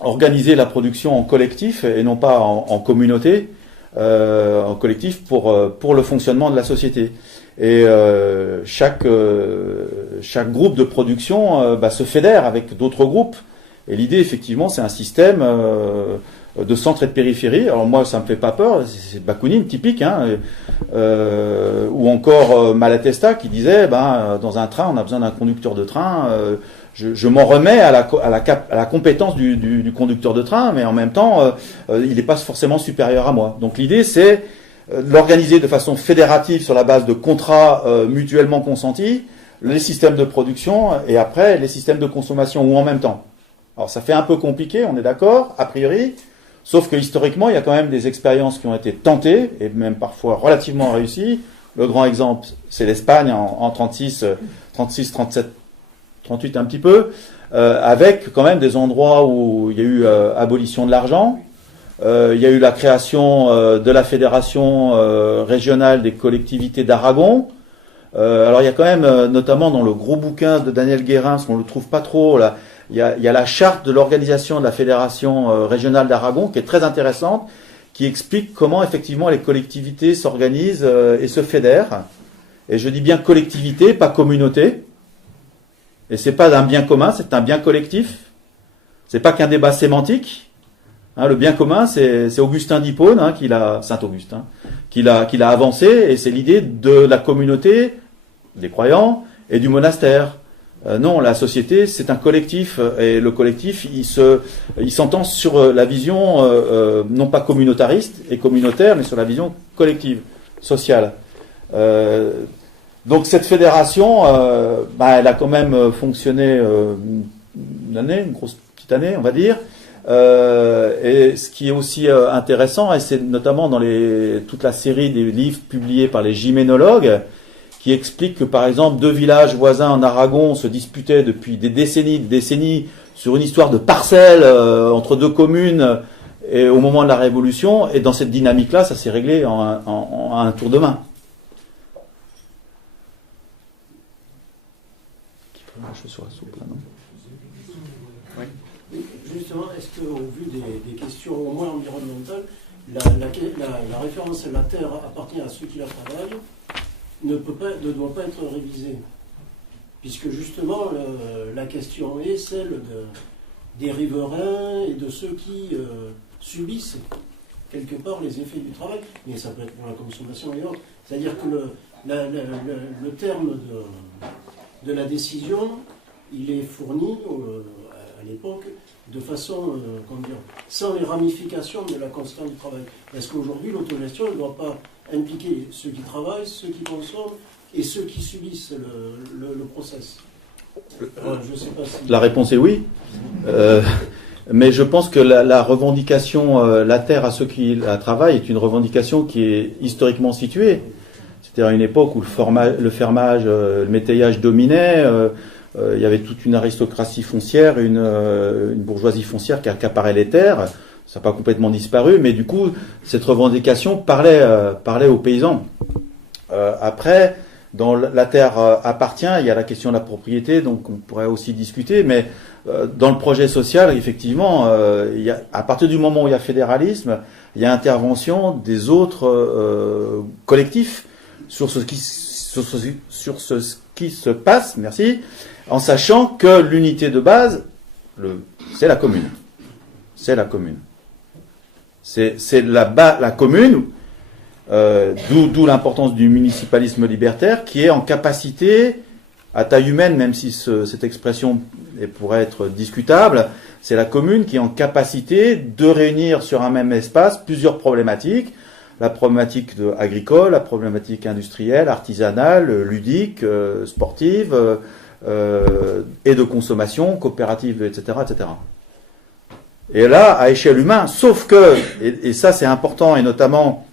organiser la production en collectif et non pas en communauté, en collectif pour le fonctionnement de la société. Et chaque groupe de production se fédère avec d'autres groupes. Et l'idée, effectivement, c'est un système de centre et de périphérie. Alors moi, ça me fait pas peur, c'est Bakounine typique, ou encore Malatesta qui disait, dans un train, on a besoin d'un conducteur de train. Je m'en remets à la compétence du conducteur de train, mais en même temps, il n'est pas forcément supérieur à moi. Donc l'idée, c'est l'organiser de façon fédérative sur la base de contrats mutuellement consentis, les systèmes de production et après les systèmes de consommation ou en même temps. Alors ça fait un peu compliqué, on est d'accord, a priori, sauf que historiquement il y a quand même des expériences qui ont été tentées et même parfois relativement réussies. Le grand exemple, c'est l'Espagne en 36, 37, 38 un petit peu, avec quand même des endroits où il y a eu abolition de l'argent. Il y a eu la création de la fédération régionale des collectivités d'Aragon. Alors il y a quand même, notamment dans le gros bouquin de Daniel Guérin, ce qu'on ne le trouve pas trop, là, il y a la charte de l'organisation de la fédération régionale d'Aragon qui est très intéressante, qui explique comment effectivement les collectivités s'organisent et se fédèrent. Et je dis bien collectivité, pas communauté. Et c'est pas un bien commun, c'est un bien collectif. C'est pas qu'un débat sémantique. Le bien commun, c'est Augustin d'Hippone, Saint-Augustin, qui l'a avancé, et c'est l'idée de la communauté, des croyants, et du monastère. Non, la société, c'est un collectif, et le collectif, il s'entend sur la vision, non pas communautariste et communautaire, mais sur la vision collective, sociale. Donc cette fédération, elle a quand même fonctionné une grosse petite année, on va dire. Et ce qui est aussi intéressant, et c'est notamment dans toute la série des livres publiés par les gyménologues, qui expliquent que par exemple 2 villages voisins en Aragon se disputaient depuis des décennies sur une histoire de parcelles entre 2 communes et au moment de la Révolution, et dans cette dynamique-là, ça s'est réglé en un tour de main. Je sois souple, non ? Justement, est-ce qu'au vu des questions au moins environnementales, la référence à la Terre appartient à ceux qui la travaillent, ne doit pas être révisée? Puisque justement, la question est celle des riverains et de ceux qui subissent quelque part les effets du travail, mais ça peut être pour la consommation et autres. C'est-à-dire que le terme de la décision, il est fourni à l'époque de façon, sans les ramifications de la constante du travail. Parce qu'aujourd'hui, l'autogestion ne doit pas impliquer ceux qui travaillent, ceux qui consomment et ceux qui subissent le process. Je sais pas si... La réponse est oui. Mais je pense que la revendication, la terre à ceux qui la travaillent, est une revendication qui est historiquement située. C'est-à-dire à une époque où le fermage, le métayage dominait, il y avait toute une aristocratie foncière, une bourgeoisie foncière qui accaparait les terres. Ça n'a pas complètement disparu, mais du coup, cette revendication parlait aux paysans. Après, dans la terre appartient, il y a la question de la propriété, donc on pourrait aussi discuter, mais dans le projet social, effectivement, à partir du moment où il y a fédéralisme, il y a intervention des autres collectifs sur ce qui se passe, merci, en sachant que l'unité de base, c'est la commune. C'est la commune. C'est la commune, d'où l'importance du municipalisme libertaire, qui est en capacité, à taille humaine, même si cette expression pourrait être discutable, c'est la commune qui est en capacité de réunir sur un même espace plusieurs problématiques. La problématique agricole, la problématique industrielle, artisanale, ludique, sportive, et de consommation, coopérative, etc., etc. Et là, à échelle humaine, sauf que, et ça c'est important, et notamment,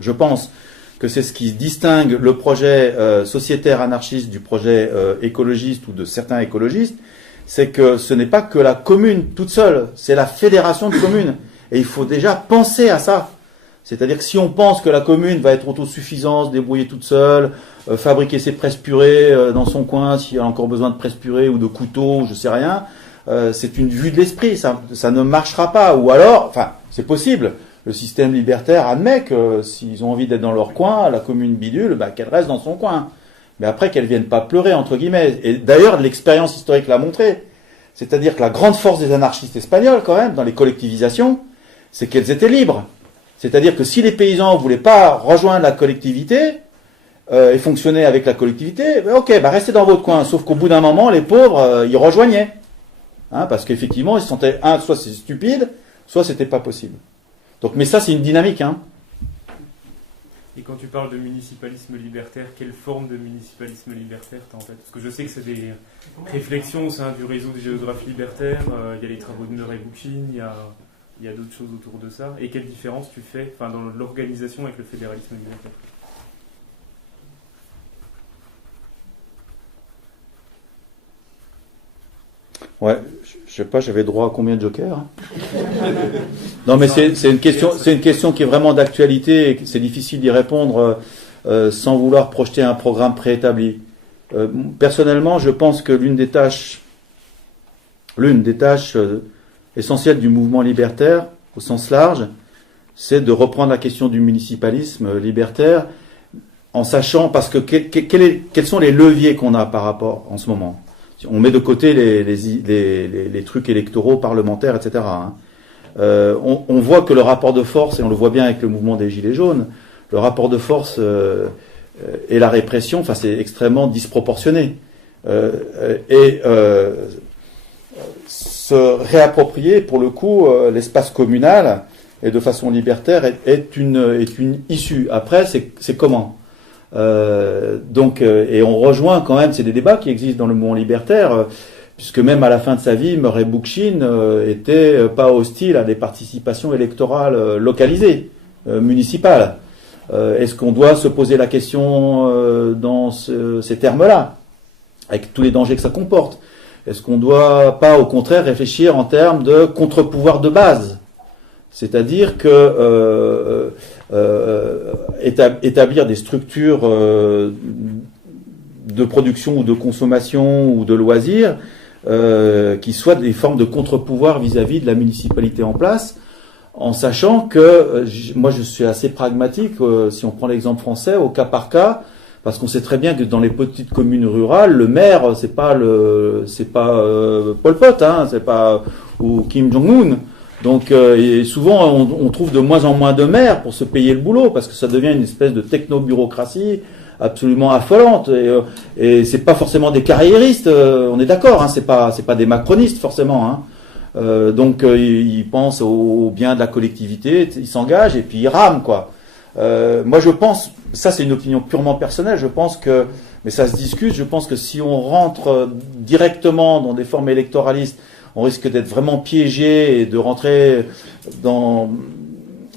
je pense que c'est ce qui distingue le projet sociétaire anarchiste du projet écologiste ou de certains écologistes, c'est que ce n'est pas que la commune toute seule, c'est la fédération de communes. Et il faut déjà penser à ça. C'est-à-dire que si on pense que la commune va être autosuffisante, se débrouiller toute seule, fabriquer ses presses purées dans son coin, s'il y a encore besoin de presses purées ou de couteaux, je sais rien, c'est une vue de l'esprit, ça ne marchera pas. Ou alors, enfin, c'est possible. Le système libertaire admet que s'ils ont envie d'être dans leur coin, la commune bidule, qu'elle reste dans son coin. Mais après, qu'elle vienne pas pleurer, entre guillemets. Et d'ailleurs, l'expérience historique l'a montré. C'est-à-dire que la grande force des anarchistes espagnols, quand même, dans les collectivisations, c'est qu'elles étaient libres. C'est-à-dire que si les paysans voulaient pas rejoindre la collectivité et fonctionner avec la collectivité, restez dans votre coin. Sauf qu'au bout d'un moment, les pauvres, ils rejoignaient. Parce qu'effectivement, ils se sentaient, soit c'est stupide, soit c'était pas possible. Donc, mais ça, c'est une dynamique. Et quand tu parles de municipalisme libertaire, quelle forme de municipalisme libertaire t'as en tête? Parce que je sais que c'est des réflexions au sein du réseau de géographie libertaire, il y a les travaux de Murray Bookchin, il y a d'autres choses autour de ça. Et quelle différence tu fais dans l'organisation avec le fédéralisme libertaire? Ouais, je sais pas, j'avais droit à combien de jokers? Non, mais c'est une question qui est vraiment d'actualité et c'est difficile d'y répondre sans vouloir projeter un programme préétabli. Personnellement, je pense que l'une des tâches essentielles du mouvement libertaire, au sens large, c'est de reprendre la question du municipalisme libertaire en sachant, parce que quels sont les leviers qu'on a par rapport en ce moment? On met de côté les trucs électoraux, parlementaires, etc. On voit que le rapport de force, et on le voit bien avec le mouvement des Gilets jaunes, le rapport de force et la répression, c'est extrêmement disproportionné. Se réapproprier, pour le coup, l'espace communal, et de façon libertaire, est une issue. Après, c'est comment? Et on rejoint quand même, c'est des débats qui existent dans le mouvement libertaire, puisque même à la fin de sa vie, Murray Bookchin était pas hostile à des participations électorales localisées, municipales. Est-ce qu'on doit se poser la question dans ces termes-là, avec tous les dangers que ça comporte? Est-ce qu'on ne doit pas, au contraire, réfléchir en termes de contre-pouvoir de base? C'est-à-dire que établir des structures de production ou de consommation ou de loisirs qui soient des formes de contre-pouvoir vis-à-vis de la municipalité en place, en sachant que moi je suis assez pragmatique, si on prend l'exemple français, au cas par cas, parce qu'on sait très bien que dans les petites communes rurales, le maire c'est pas Pol Pot, c'est pas ou Kim Jong-un. Donc, et souvent, on trouve de moins en moins de maires pour se payer le boulot, parce que ça devient une espèce de techno-bureaucratie absolument affolante. Et c'est pas forcément des carriéristes, on est d'accord, c'est pas des macronistes forcément. Donc, ils pensent au bien de la collectivité, ils s'engagent et puis ils rament, quoi. Moi, je pense, ça c'est une opinion purement personnelle, je pense que mais ça se discute. Je pense que si on rentre directement dans des formes électoralistes, on risque d'être vraiment piégé et de rentrer dans...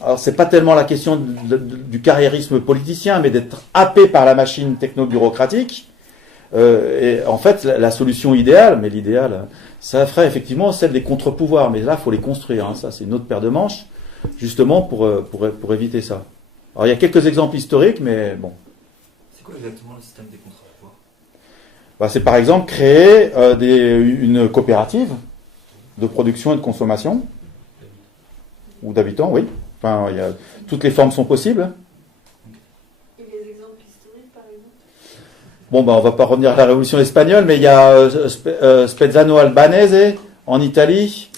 Alors, c'est pas tellement la question du carriérisme politicien, mais d'être happé par la machine techno-bureaucratique. Et en fait, la solution idéale, mais l'idéal, ça ferait effectivement celle des contre-pouvoirs. Mais là, il faut les construire. Hein. Ça, c'est une autre paire de manches, justement, pour éviter ça. Alors, il y a quelques exemples historiques, mais bon. C'est quoi exactement le système des contre-pouvoirs? C'est par exemple créer une coopérative de production et de consommation, ou d'habitants, oui. Enfin, toutes les formes sont possibles. Et les exemples historiques, par exemple? Bon, on va pas revenir à la Révolution espagnole, mais il y a Spezzano Albanese en Italie,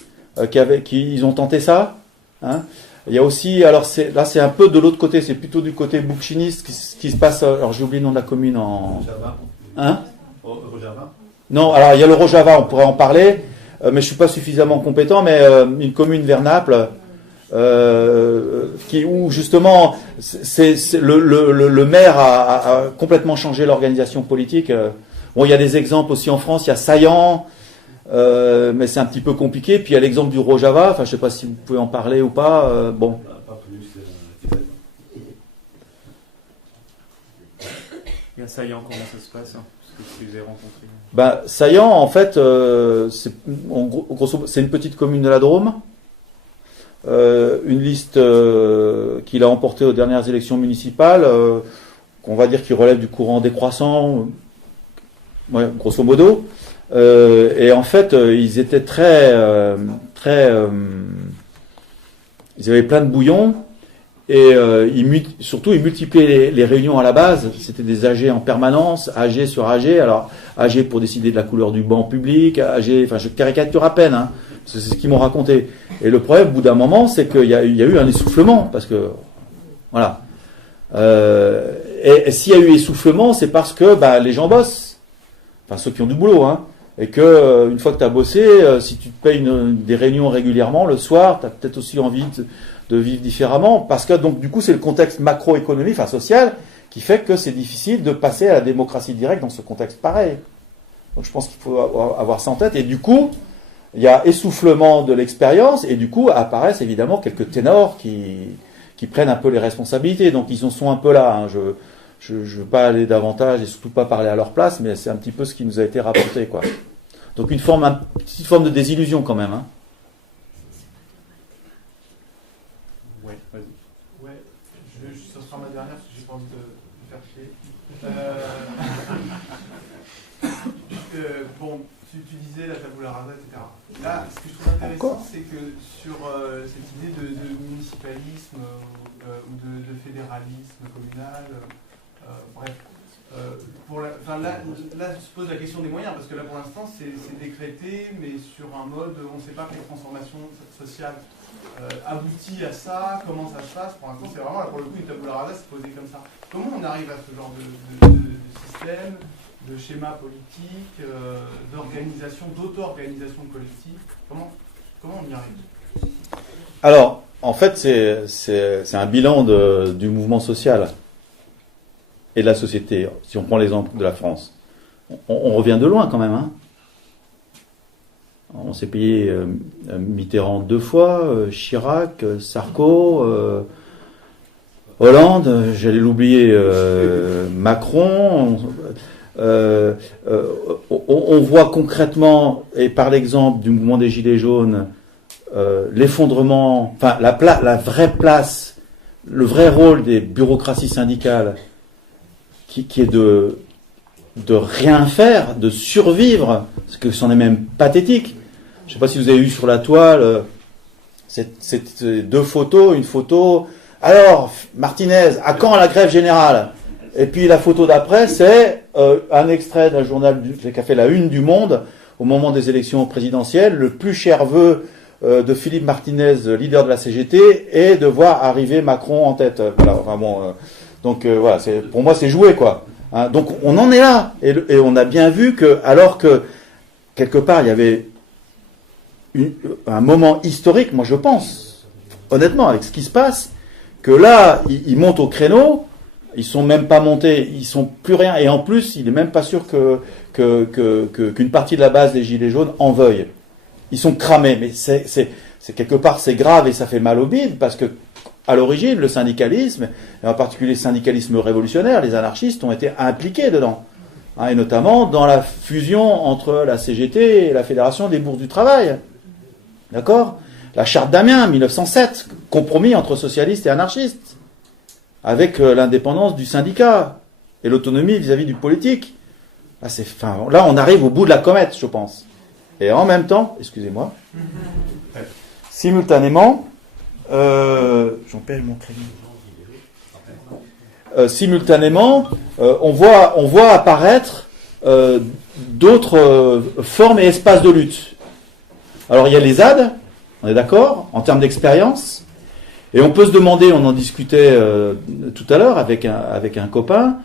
ils ont tenté ça. Hein. Il y a aussi, alors là c'est un peu de l'autre côté, c'est plutôt du côté boukchiniste qui se passe. Alors j'ai oublié le nom de la commune en. Hein? Rojava. Non, alors il y a le Rojava, on pourrait en parler, mais je suis pas suffisamment compétent. Mais une commune vers Naples. Où justement le maire a complètement changé l'organisation politique. Bon, il y a des exemples aussi en France, il y a Saillant, mais c'est un petit peu compliqué. Puis il y a l'exemple du Rojava, enfin je sais pas si vous pouvez en parler ou pas. Bon. Il y a Saillant, comment ça se passe hein, parce que vous avez rencontré. Saillant, en fait, c'est une petite commune de la Drôme. Une liste qu'il a emportée aux dernières élections municipales, qu'on va dire qui relève du courant décroissant, grosso modo. Et en fait, ils étaient ils avaient plein de bouillons, et surtout ils multipliaient les réunions à la base. C'était des AG en permanence, AG sur AG. Alors AG pour décider de la couleur du banc public, AG, enfin je caricature à peine, hein. C'est ce qu'ils m'ont raconté. Et le problème, au bout d'un moment, c'est qu'il y a eu un essoufflement, parce que voilà. Et s'il y a eu essoufflement, c'est parce que les gens bossent, enfin ceux qui ont du boulot, hein, et que une fois que tu as bossé, si tu te payes des réunions régulièrement le soir, tu as peut-être aussi envie de vivre différemment, parce que donc du coup c'est le contexte macroéconomique, enfin social, qui fait que c'est difficile de passer à la démocratie directe dans ce contexte pareil. Donc je pense qu'il faut avoir ça en tête, et du coup. Il y a essoufflement de l'expérience, et du coup apparaissent évidemment quelques ténors qui prennent un peu les responsabilités. Donc ils en sont un peu là. Hein. Je ne veux pas aller davantage et surtout pas parler à leur place, mais c'est un petit peu ce qui nous a été rapporté, quoi. Donc une petite forme de désillusion quand même. Hein. Ouais, vas-y. Ouais, ça sera ma dernière parce que j'ai pas envie de faire chier. Bon, tu disais la tabula rasa, etc. Là, ce que je trouve intéressant, c'est que sur cette idée de municipalisme ou de fédéralisme communal, bref, là se pose la question des moyens, parce que là pour l'instant c'est décrété, mais sur un mode, on ne sait pas que les transformations sociales aboutissent à ça, comment ça se passe. Pour l'instant c'est vraiment, là, pour le coup, une tabula rasa c'est posé comme ça. Comment on arrive à ce genre de système, de schéma politique, d'organisation, d'auto-organisation collective? Comment on y arrive? Alors, en fait, c'est un bilan du mouvement social et de la société. Si on prend l'exemple de la France, on revient de loin quand même. Hein. On s'est payé Mitterrand 2 fois, Chirac, Sarko, Hollande, j'allais l'oublier, Macron. On voit concrètement, et par l'exemple du mouvement des Gilets jaunes, l'effondrement, enfin la vraie place, le vrai rôle des bureaucraties syndicales, qui est de rien faire, de survivre, parce que c'en est même pathétique. Je ne sais pas si vous avez eu sur la toile ces deux photos, une photo. Alors, Martinez, à quand la grève générale? Et puis la photo d'après, c'est un extrait d'un journal qui a fait la une du Monde au moment des élections présidentielles. Le plus cher vœu de Philippe Martinez, leader de la CGT, est de voir arriver Macron en tête. Voilà, enfin bon, donc voilà, pour moi c'est joué, quoi. Hein, donc on en est là, et on a bien vu que, alors que quelque part il y avait un moment historique, moi je pense, honnêtement, avec ce qui se passe, que là, il monte au créneau. Ils sont même pas montés, ils sont plus rien. Et en plus, il est même pas sûr qu'une partie de la base des Gilets jaunes en veuille. Ils sont cramés. Mais c'est quelque part, c'est grave et ça fait mal au bide parce que, à l'origine, le syndicalisme, et en particulier le syndicalisme révolutionnaire, les anarchistes ont été impliqués dedans. Hein, et notamment dans la fusion entre la CGT et la Fédération des bourses du travail. D'accord ? La charte d'Amiens, 1907, compromis entre socialistes et anarchistes, avec l'indépendance du syndicat et l'autonomie vis-à-vis du politique. Là, on arrive au bout de la comète, je pense. Et en même temps, excusez-moi, simultanément, j'en perds mon crayon. Simultanément, on voit apparaître d'autres formes et espaces de lutte. Alors il y a les ZAD, on est d'accord, en termes d'expérience, et on peut se demander, on en discutait tout à l'heure avec un copain,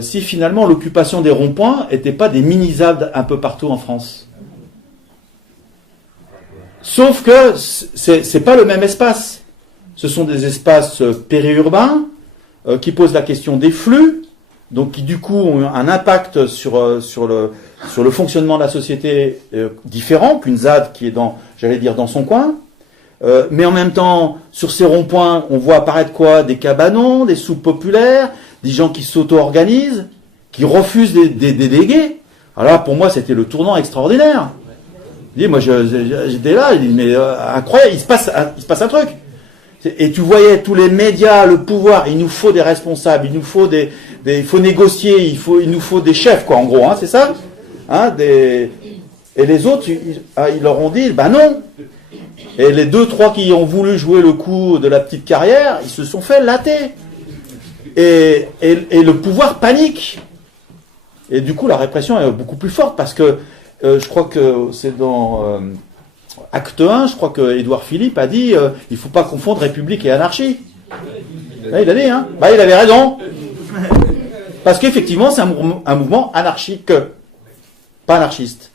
si finalement l'occupation des ronds-points n'était pas des mini-ZAD un peu partout en France. Sauf que c'est pas le même espace. Ce sont des espaces périurbains qui posent la question des flux, donc qui du coup ont un impact sur le fonctionnement de la société différent qu'une ZAD qui est dans son coin. Mais en même temps, sur ces ronds-points, on voit apparaître quoi ? Des cabanons, des soupes populaires, des gens qui s'auto-organisent, qui refusent des délégués. Alors là, pour moi, c'était le tournant extraordinaire. Moi, j'étais là, mais incroyable, il se passe un truc. Et tu voyais tous les médias, le pouvoir, il nous faut des responsables, il nous faut il faut négocier, il nous faut des chefs, quoi, en gros, hein, c'est ça, hein, et les autres, ils leur ont dit, non. Et les 2-3 qui ont voulu jouer le coup de la petite carrière, ils se sont fait latter. Et le pouvoir panique. Et du coup, la répression est beaucoup plus forte parce que je crois que c'est dans Acte 1, je crois que Édouard Philippe a dit il ne faut pas confondre République et anarchie. Là, il a dit, hein. Il avait raison. Parce qu'effectivement, c'est un mouvement anarchique, pas anarchiste.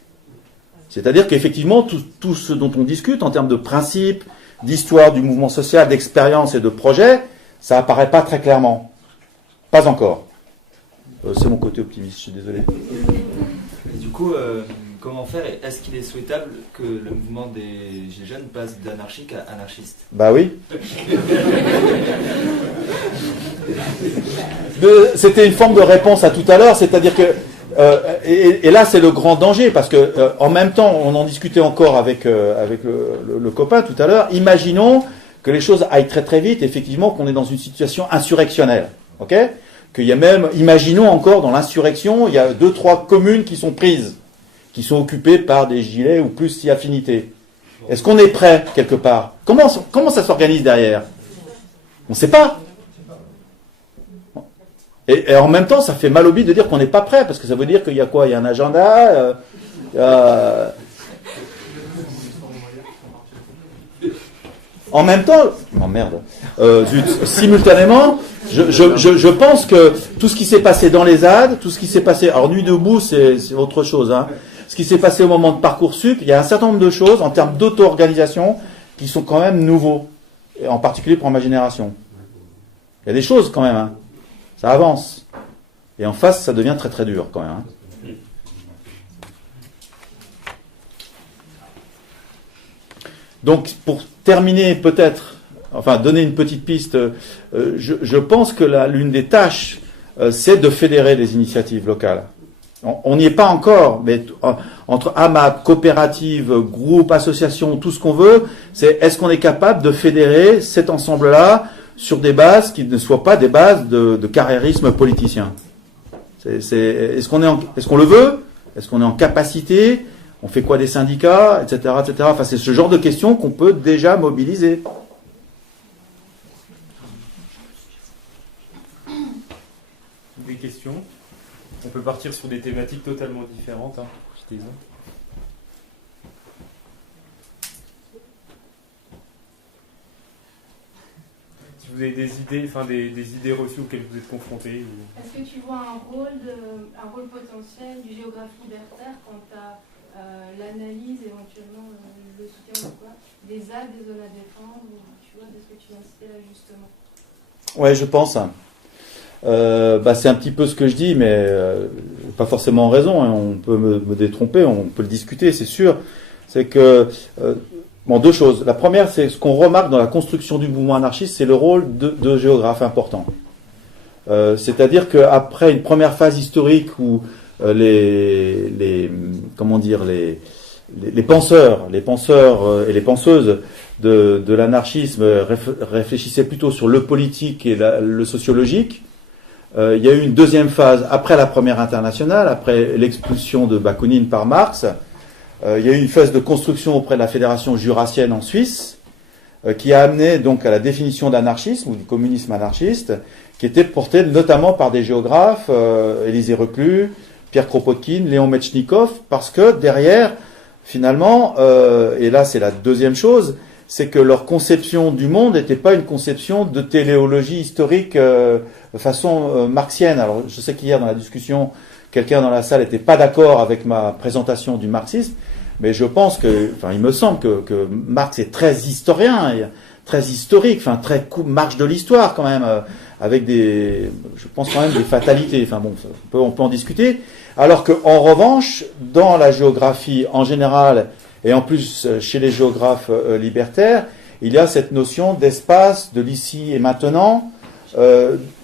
C'est-à-dire qu'effectivement, tout ce dont on discute en termes de principes, d'histoire du mouvement social, d'expérience et de projet, ça apparaît pas très clairement. Pas encore. C'est mon côté optimiste, je suis désolé. Et du coup, comment faire et est-ce qu'il est souhaitable que le mouvement des Gilets jaunes passe d'anarchique à anarchiste ? Bah oui. C'était une forme de réponse à tout à l'heure, c'est-à-dire que et là c'est le grand danger parce que en même temps on en discutait encore avec le copain tout à l'heure. Imaginons que les choses aillent très très vite, effectivement qu'on est dans une situation insurrectionnelle, ok ? Qu'il y a même, imaginons encore dans l'insurrection, il y a 2-3 communes qui sont prises, qui sont occupées par des gilets ou plus si affinités. Est-ce qu'on est prêt quelque part ? Comment ça s'organise derrière ? On ne sait pas. Et en même temps, ça fait mal au bide de dire qu'on n'est pas prêt, parce que ça veut dire qu'il y a quoi ? Il y a un agenda, En même temps, simultanément, je pense que tout ce qui s'est passé dans les ZAD, tout ce qui s'est passé, alors Nuit debout, c'est autre chose, hein. Ce qui s'est passé au moment de Parcoursup, il y a un certain nombre de choses en termes d'auto-organisation qui sont quand même nouveaux, et en particulier pour ma génération. Il y a des choses quand même, hein. Ça avance. Et en face, ça devient très très dur quand même, hein. Donc, pour terminer peut-être, enfin donner une petite piste, je pense que l'une des tâches, c'est de fédérer les initiatives locales. On n'y est pas encore, mais entre AMAP, coopérative, groupe, association, tout ce qu'on veut, c'est est-ce qu'on est capable de fédérer cet ensemble-là sur des bases qui ne soient pas des bases de carriérisme politicien. Est-ce qu'on le veut ? Est-ce qu'on est en capacité ? On fait quoi des syndicats, etc., etc. Enfin, c'est ce genre de questions qu'on peut déjà mobiliser. Des questions. On peut partir sur des thématiques totalement différentes. Hein. Si vous avez des idées, des idées reçues auxquelles vous êtes confrontés. Est-ce que tu vois un rôle potentiel du géographe libertaire quant à l'analyse, éventuellement le soutien ou quoi, des ZAD, des zones à défendre, tu vois, de ce que tu viens de citer là justement ? Ouais, je pense. c'est un petit peu ce que je dis, mais pas forcément raison, hein, on peut me détromper, on peut le discuter, c'est sûr. C'est que, deux choses. La première, c'est ce qu'on remarque dans la construction du mouvement anarchiste, c'est le rôle de géographes importants. C'est-à-dire qu'après une première phase historique où les penseurs et les penseuses de l'anarchisme réfléchissaient plutôt sur le politique et le sociologique, il y a eu une deuxième phase après la première internationale, après l'expulsion de Bakounine par Marx. Il y a eu une phase de construction auprès de la Fédération jurassienne en Suisse, qui a amené donc à la définition d'anarchisme ou du communisme anarchiste, qui était portée notamment par des géographes, Élisée Reclus, Pierre Kropotkin, Léon Metchnikov, parce que derrière, finalement, et là c'est la deuxième chose, c'est que leur conception du monde n'était pas une conception de téléologie historique de façon marxienne. Alors je sais qu'hier dans la discussion, quelqu'un dans la salle n'était pas d'accord avec ma présentation du marxisme, mais je pense il me semble que Marx est très historien, très historique, très marche de l'histoire quand même, avec je pense quand même des fatalités. On peut en discuter. Alors qu'en revanche, dans la géographie en général, et en plus chez les géographes libertaires, il y a cette notion d'espace, de l'ici et maintenant,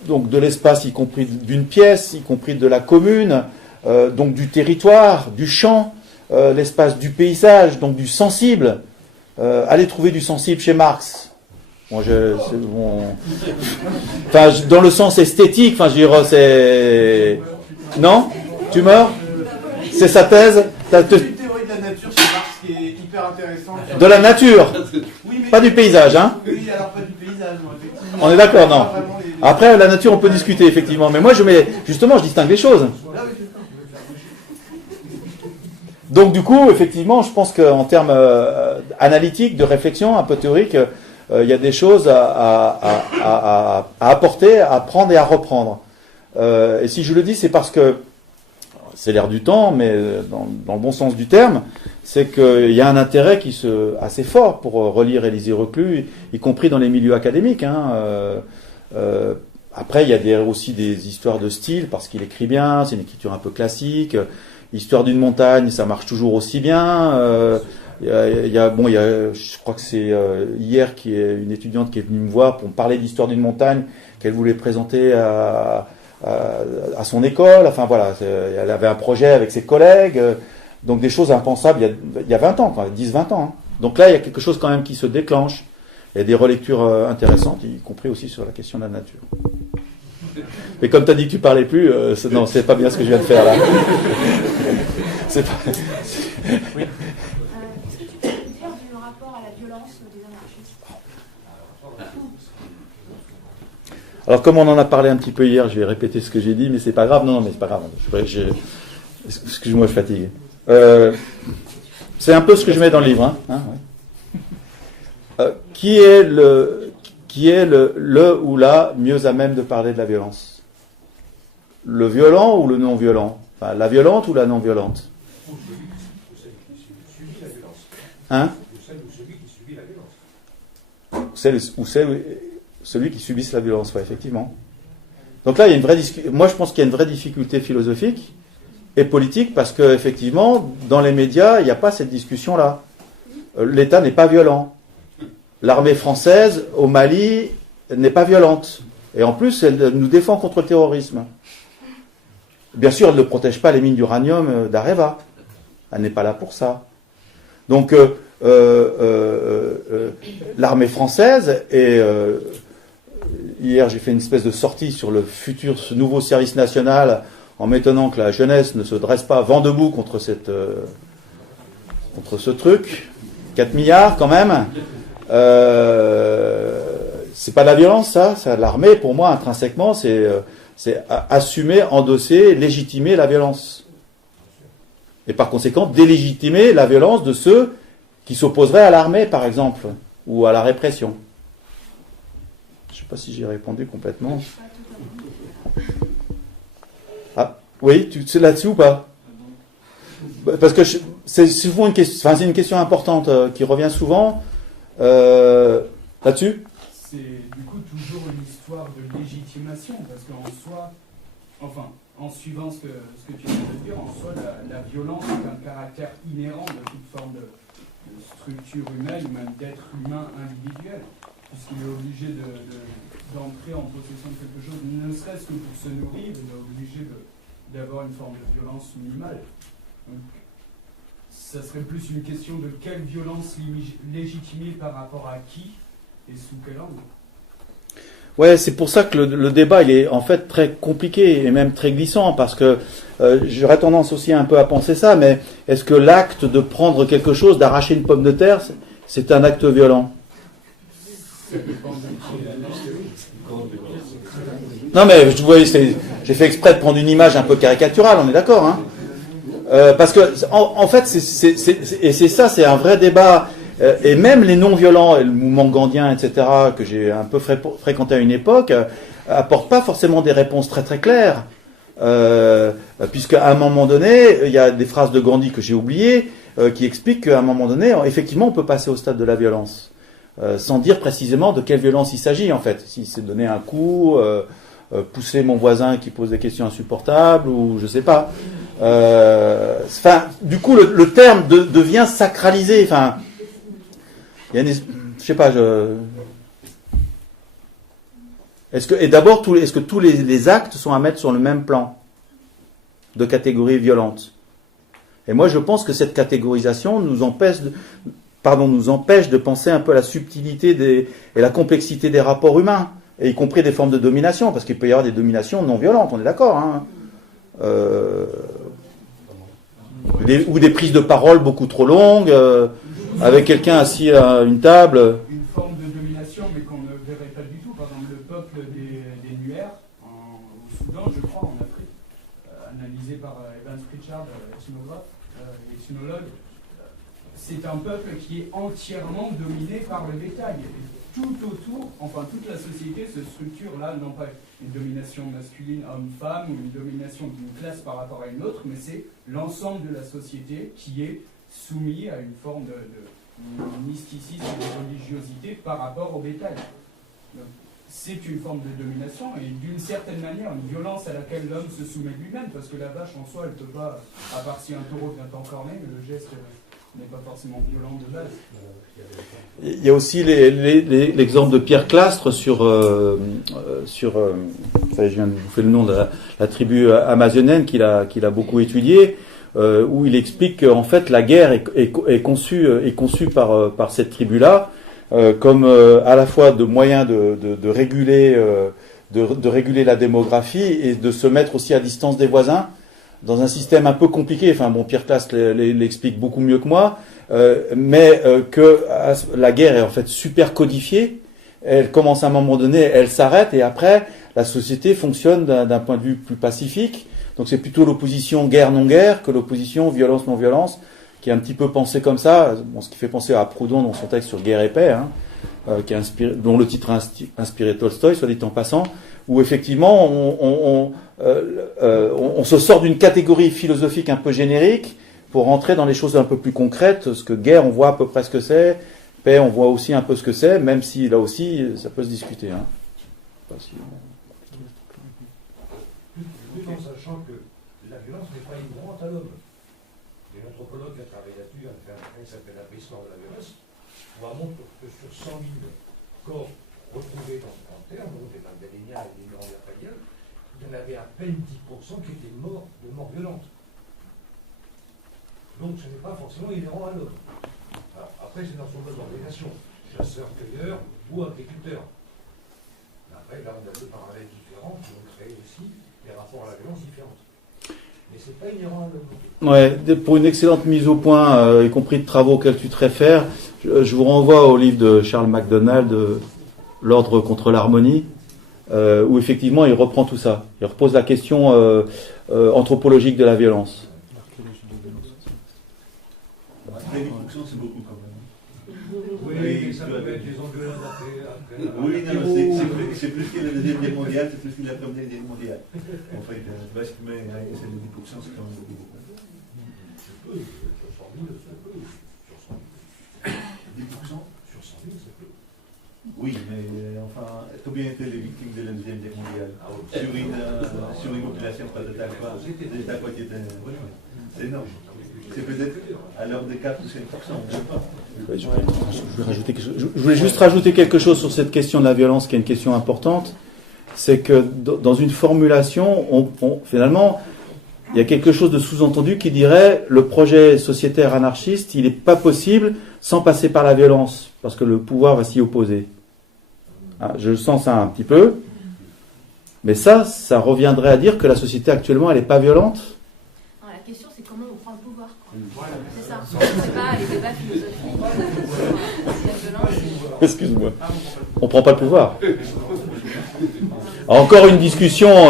donc de l'espace y compris d'une pièce, y compris de la commune, donc du territoire, du champ, l'espace du paysage, donc du sensible. Allez trouver du sensible chez Marx. Dans le sens esthétique, c'est... Non ? Tu meurs ? C'est sa thèse ? C'est une théorie de la nature chez Marx qui est hyper intéressante. De la nature ? Oui, mais... Pas du paysage, hein ? Oui, alors pas du paysage, effectivement. On est d'accord, non ? Après, la nature, on peut discuter, effectivement. Mais moi, je distingue les choses. Donc, du coup, effectivement, je pense qu'en termes analytiques, de réflexion, un peu théorique, il y a des choses à apporter, à prendre et à reprendre. Et si je le dis, c'est parce que c'est l'air du temps, mais dans le bon sens du terme, c'est qu'il y a un intérêt assez fort pour relire Élisée Reclus, y compris dans les milieux académiques. Après, il y a aussi des histoires de style, parce qu'il écrit bien, c'est une écriture un peu classique. Histoire d'une montagne, ça marche toujours aussi bien. Je crois que c'est hier qui est une étudiante qui est venue me voir pour me parler d'histoire d'une montagne qu'elle voulait présenter à son école. Enfin voilà, elle avait un projet avec ses collègues, donc des choses impensables il y a 20 ans, 10-20 ans. Hein. Donc là, il y a quelque chose quand même qui se déclenche. Il y a des relectures intéressantes, y compris aussi sur la question de la nature. Mais comme tu as dit que tu parlais plus, non, c'est pas bien ce que je viens de faire là. Est-ce que tu peux nous dire du rapport à la violence des anarchistes ? Alors comme on en a parlé un petit peu hier, je vais répéter ce que j'ai dit, mais c'est pas grave. Non, mais c'est pas grave. Excuse-moi, je fatigue. C'est un peu ce que je mets dans le livre. Ouais. Qui est le ou la mieux à même de parler de la violence ? Le violent ou le non-violent ? La violente ou la non-violente ? Hein ? Celui qui subisse la violence, ouais, effectivement. Donc là, il y a une vraie moi, je pense qu'il y a une vraie difficulté philosophique et politique parce que, effectivement, dans les médias, il n'y a pas cette discussion-là. L'État n'est pas violent. L'armée française, au Mali, n'est pas violente. Et en plus, elle nous défend contre le terrorisme. Bien sûr, elle ne protège pas les mines d'uranium d'Areva. Elle n'est pas là pour ça. Donc, l'armée française, et hier j'ai fait une espèce de sortie sur ce nouveau service national, en m'étonnant que la jeunesse ne se dresse pas vent debout contre ce truc. 4 milliards quand même. C'est pas de la violence, ça. L'armée, pour moi, intrinsèquement, c'est assumer, endosser, légitimer la violence. Et par conséquent, délégitimer la violence de ceux qui s'opposeraient à l'armée, par exemple, ou à la répression. Je ne sais pas si j'ai répondu complètement. Ah, oui, c'est là-dessus ou pas ? Parce que c'est souvent c'est une question importante qui revient souvent. Là-dessus ? c'est du coup toujours une histoire de légitimation, parce qu'en soi, enfin, en suivant ce que tu viens de dire, en soi, la violence est un caractère inhérent de toute forme de structure humaine, ou même d'être humain individuel, puisqu'il est obligé d'entrer en possession de quelque chose, ne serait-ce que pour se nourrir, il est obligé d'avoir une forme de violence minimale. Donc, ça serait plus une question de quelle violence légitimer par rapport à qui et sous quel angle. Ouais, c'est pour ça que le débat il est en fait très compliqué et même très glissant, parce que j'aurais tendance aussi un peu à penser ça, mais est-ce que l'acte de prendre quelque chose, d'arracher une pomme de terre, c'est un acte violent? Non mais vous voyez, j'ai fait exprès de prendre une image un peu caricaturale, on est d'accord, hein? Parce que en fait, c'est ça, c'est un vrai débat. Et même les non-violents, le mouvement gandhien, etc., que j'ai un peu fréquenté à une époque, apportent pas forcément des réponses très très claires. Puisqu'à un moment donné, il y a des phrases de Gandhi que j'ai oubliées, qui expliquent qu'à un moment donné, effectivement, on peut passer au stade de la violence, sans dire précisément de quelle violence il s'agit, en fait. Si c'est donner un coup, pousser mon voisin qui pose des questions insupportables, ou je sais pas. Enfin, du coup, le terme devient sacralisé. Enfin, il y a une, je sais pas. Est-ce que tous les actes sont à mettre sur le même plan de catégorie violente? Et moi, je pense que cette catégorisation nous empêche de penser un peu à la subtilité et la complexité des rapports humains, et y compris des formes de domination, parce qu'il peut y avoir des dominations non violentes, on est d'accord, hein, ou des prises de parole beaucoup trop longues, avec quelqu'un assis à une table. Une forme de domination, mais qu'on ne verrait pas du tout. Par exemple, le peuple des Nuer, au Soudan, je crois, en Afrique, analysé par Evans Pritchard, ethnographe et ethnologue, c'est un peuple qui est entièrement dominé par le bétail. Tout autour, enfin toute la société se structure là, non pas une domination masculine homme-femme ou une domination d'une classe par rapport à une autre, mais c'est l'ensemble de la société qui est soumis à une forme de mysticisme et de religiosité par rapport au bétail. Donc, c'est une forme de domination et d'une certaine manière une violence à laquelle l'homme se soumet lui-même, parce que la vache en soi elle ne peut pas, à part si un taureau vient t'encorner, mais le geste n'est pas forcément violent de base. Il y a aussi l'exemple de Pierre Clastre sur je viens de vous faire le nom de la tribu amazonienne qu'il a beaucoup étudié, où il explique qu'en fait la guerre est conçue par cette tribu-là comme à la fois de moyen de réguler la démographie et de se mettre aussi à distance des voisins, dans un système un peu compliqué. Enfin bon, Pierre Clastre l'explique beaucoup mieux que moi, mais que la guerre est en fait super codifiée. Elle commence à un moment donné, elle s'arrête, et après la société fonctionne d'un point de vue plus pacifique. Donc c'est plutôt l'opposition guerre-non-guerre que l'opposition violence-non-violence, qui est un petit peu pensée comme ça. Bon, ce qui fait penser à Proudhon dans son texte sur Guerre et paix, hein, dont le titre a inspiré Tolstoï, soit dit en passant, où effectivement on se sort d'une catégorie philosophique un peu générique pour rentrer dans les choses un peu plus concrètes. Ce que guerre, on voit à peu près ce que c'est, paix, on voit aussi un peu ce que c'est, même si là aussi ça peut se discuter. Hein. Tout en sachant que la violence n'est pas inhérente à l'homme. Il y a un anthropologue qui a travaillé là-dessus, qui s'appelle l'abaissement de la violence, montre que sur 100 000 corps retrouvés en terre, donc des Magdaléniens et des Néandertaliens, il y en avait à peine 10% qui étaient morts de mort violente. Donc ce n'est pas forcément inhérent à l'homme. Après, c'est dans son mode d'organisation, chasseur-cueilleur ou agriculteur. Après, là, on a deux parallèles différents qui ont créé aussi des rapports à la violence différents. Mais c'est pas inhérent à l'homme. Ouais, pour une excellente mise au point, y compris de travaux auxquels tu te réfères, je vous renvoie au livre de Charles MacDonald, L'ordre contre l'harmonie, où effectivement il reprend tout ça. Il repose la question anthropologique de la violence. C'est beaucoup quand même. Oui, ça peut être les engueulades après. Oui, c'est plus que la Deuxième Guerre mondiale, c'est plus que la Première Guerre mondiale. En fait, mais c'est le 10%, c'est quand même beaucoup. C'est peu, sur 100 000, c'est peu. 10% sur 100 000, c'est peu. Oui, mais enfin, combien étaient les victimes de la Deuxième Guerre mondiale sur une population de quoi qui était... C'est énorme. C'est peut-être à l'ordre de 4 ou 5%, je ne sais pas. Je voulais juste rajouter quelque chose sur cette question de la violence, qui est une question importante. C'est que dans une formulation, finalement, il y a quelque chose de sous-entendu qui dirait le projet sociétaire anarchiste, il n'est pas possible sans passer par la violence, parce que le pouvoir va s'y opposer. Je sens ça un petit peu, mais ça reviendrait à dire que la société actuellement, elle n'est pas violente. Non, la question, c'est comment on prend le pouvoir, quoi. C'est ça. C'est pas les débats philosophiques sur la violence. Excuse-moi. On prend pas le pouvoir. Encore une discussion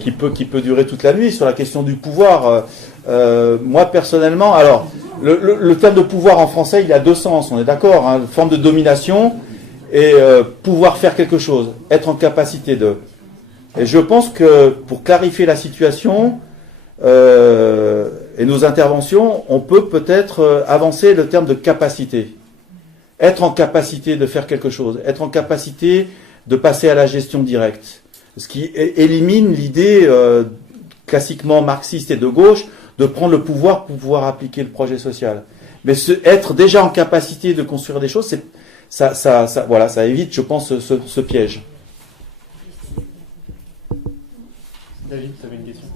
qui peut durer toute la nuit sur la question du pouvoir. Moi personnellement, alors le terme de pouvoir en français, il a deux sens, on est d'accord, hein, forme de domination et pouvoir faire quelque chose, être en capacité de. Et je pense que pour clarifier la situation et nos interventions, on peut peut-être avancer le terme de capacité. Être en capacité de faire quelque chose, être en capacité de passer à la gestion directe. Ce qui élimine l'idée classiquement marxiste et de gauche de prendre le pouvoir pour pouvoir appliquer le projet social. Mais être déjà en capacité de construire des choses, ça évite, je pense, ce piège. David, tu avais une question?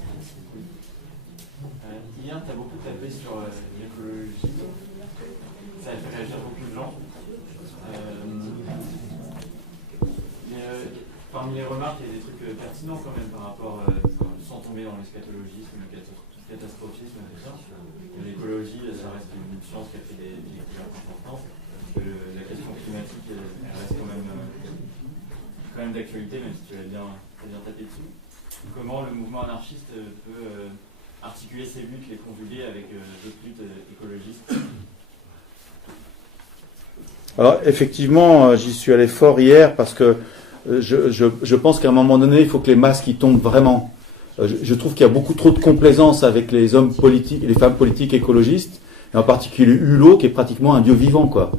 Hier, tu as beaucoup tapé sur l'écologie. Ça a fait réagir beaucoup de gens. Parmi les remarques, il y a des trucs pertinents quand même par rapport, sans tomber dans l'eschatologisme, le catastrophisme, tout ça. L'écologie, ça reste une science qui a fait des découvertes importantes. La question climatique, elle reste quand même d'actualité, même si tu l'as bien tapé dessus. Comment le mouvement anarchiste peut articuler ces luttes, les conjuguer avec d'autres luttes écologistes? Alors effectivement, j'y suis allé fort hier parce que je pense qu'à un moment donné, il faut que les masques y tombent vraiment. Je trouve qu'il y a beaucoup trop de complaisance avec les hommes politiques, les femmes politiques écologistes, et en particulier Hulot, qui est pratiquement un dieu vivant, quoi.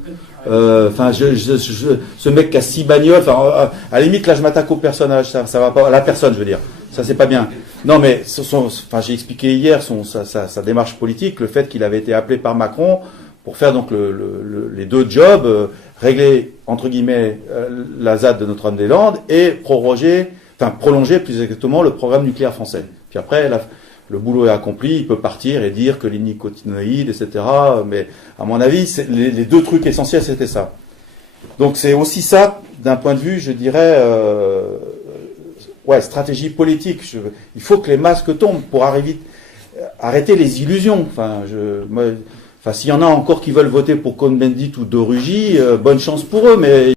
Ce mec qui a 6 bagnoles, à la limite, là, je m'attaque au personnage, ça va pas, à la personne, je veux dire. Ça, c'est pas bien. Non, mais j'ai expliqué hier sa démarche politique, le fait qu'il avait été appelé par Macron pour faire donc les deux jobs, régler, entre guillemets, la ZAD de Notre-Dame-des-Landes et prolonger plus exactement le programme nucléaire français. Puis après, le boulot est accompli, il peut partir et dire que les nicotinoïdes, etc. Mais à mon avis, les deux trucs essentiels, c'était ça. Donc c'est aussi ça, d'un point de vue, je dirais, stratégie politique. Il faut que les masques tombent pour arrêter les illusions. S'il y en a encore qui veulent voter pour Cohn-Bendit ou de Rugy, bonne chance pour eux, mais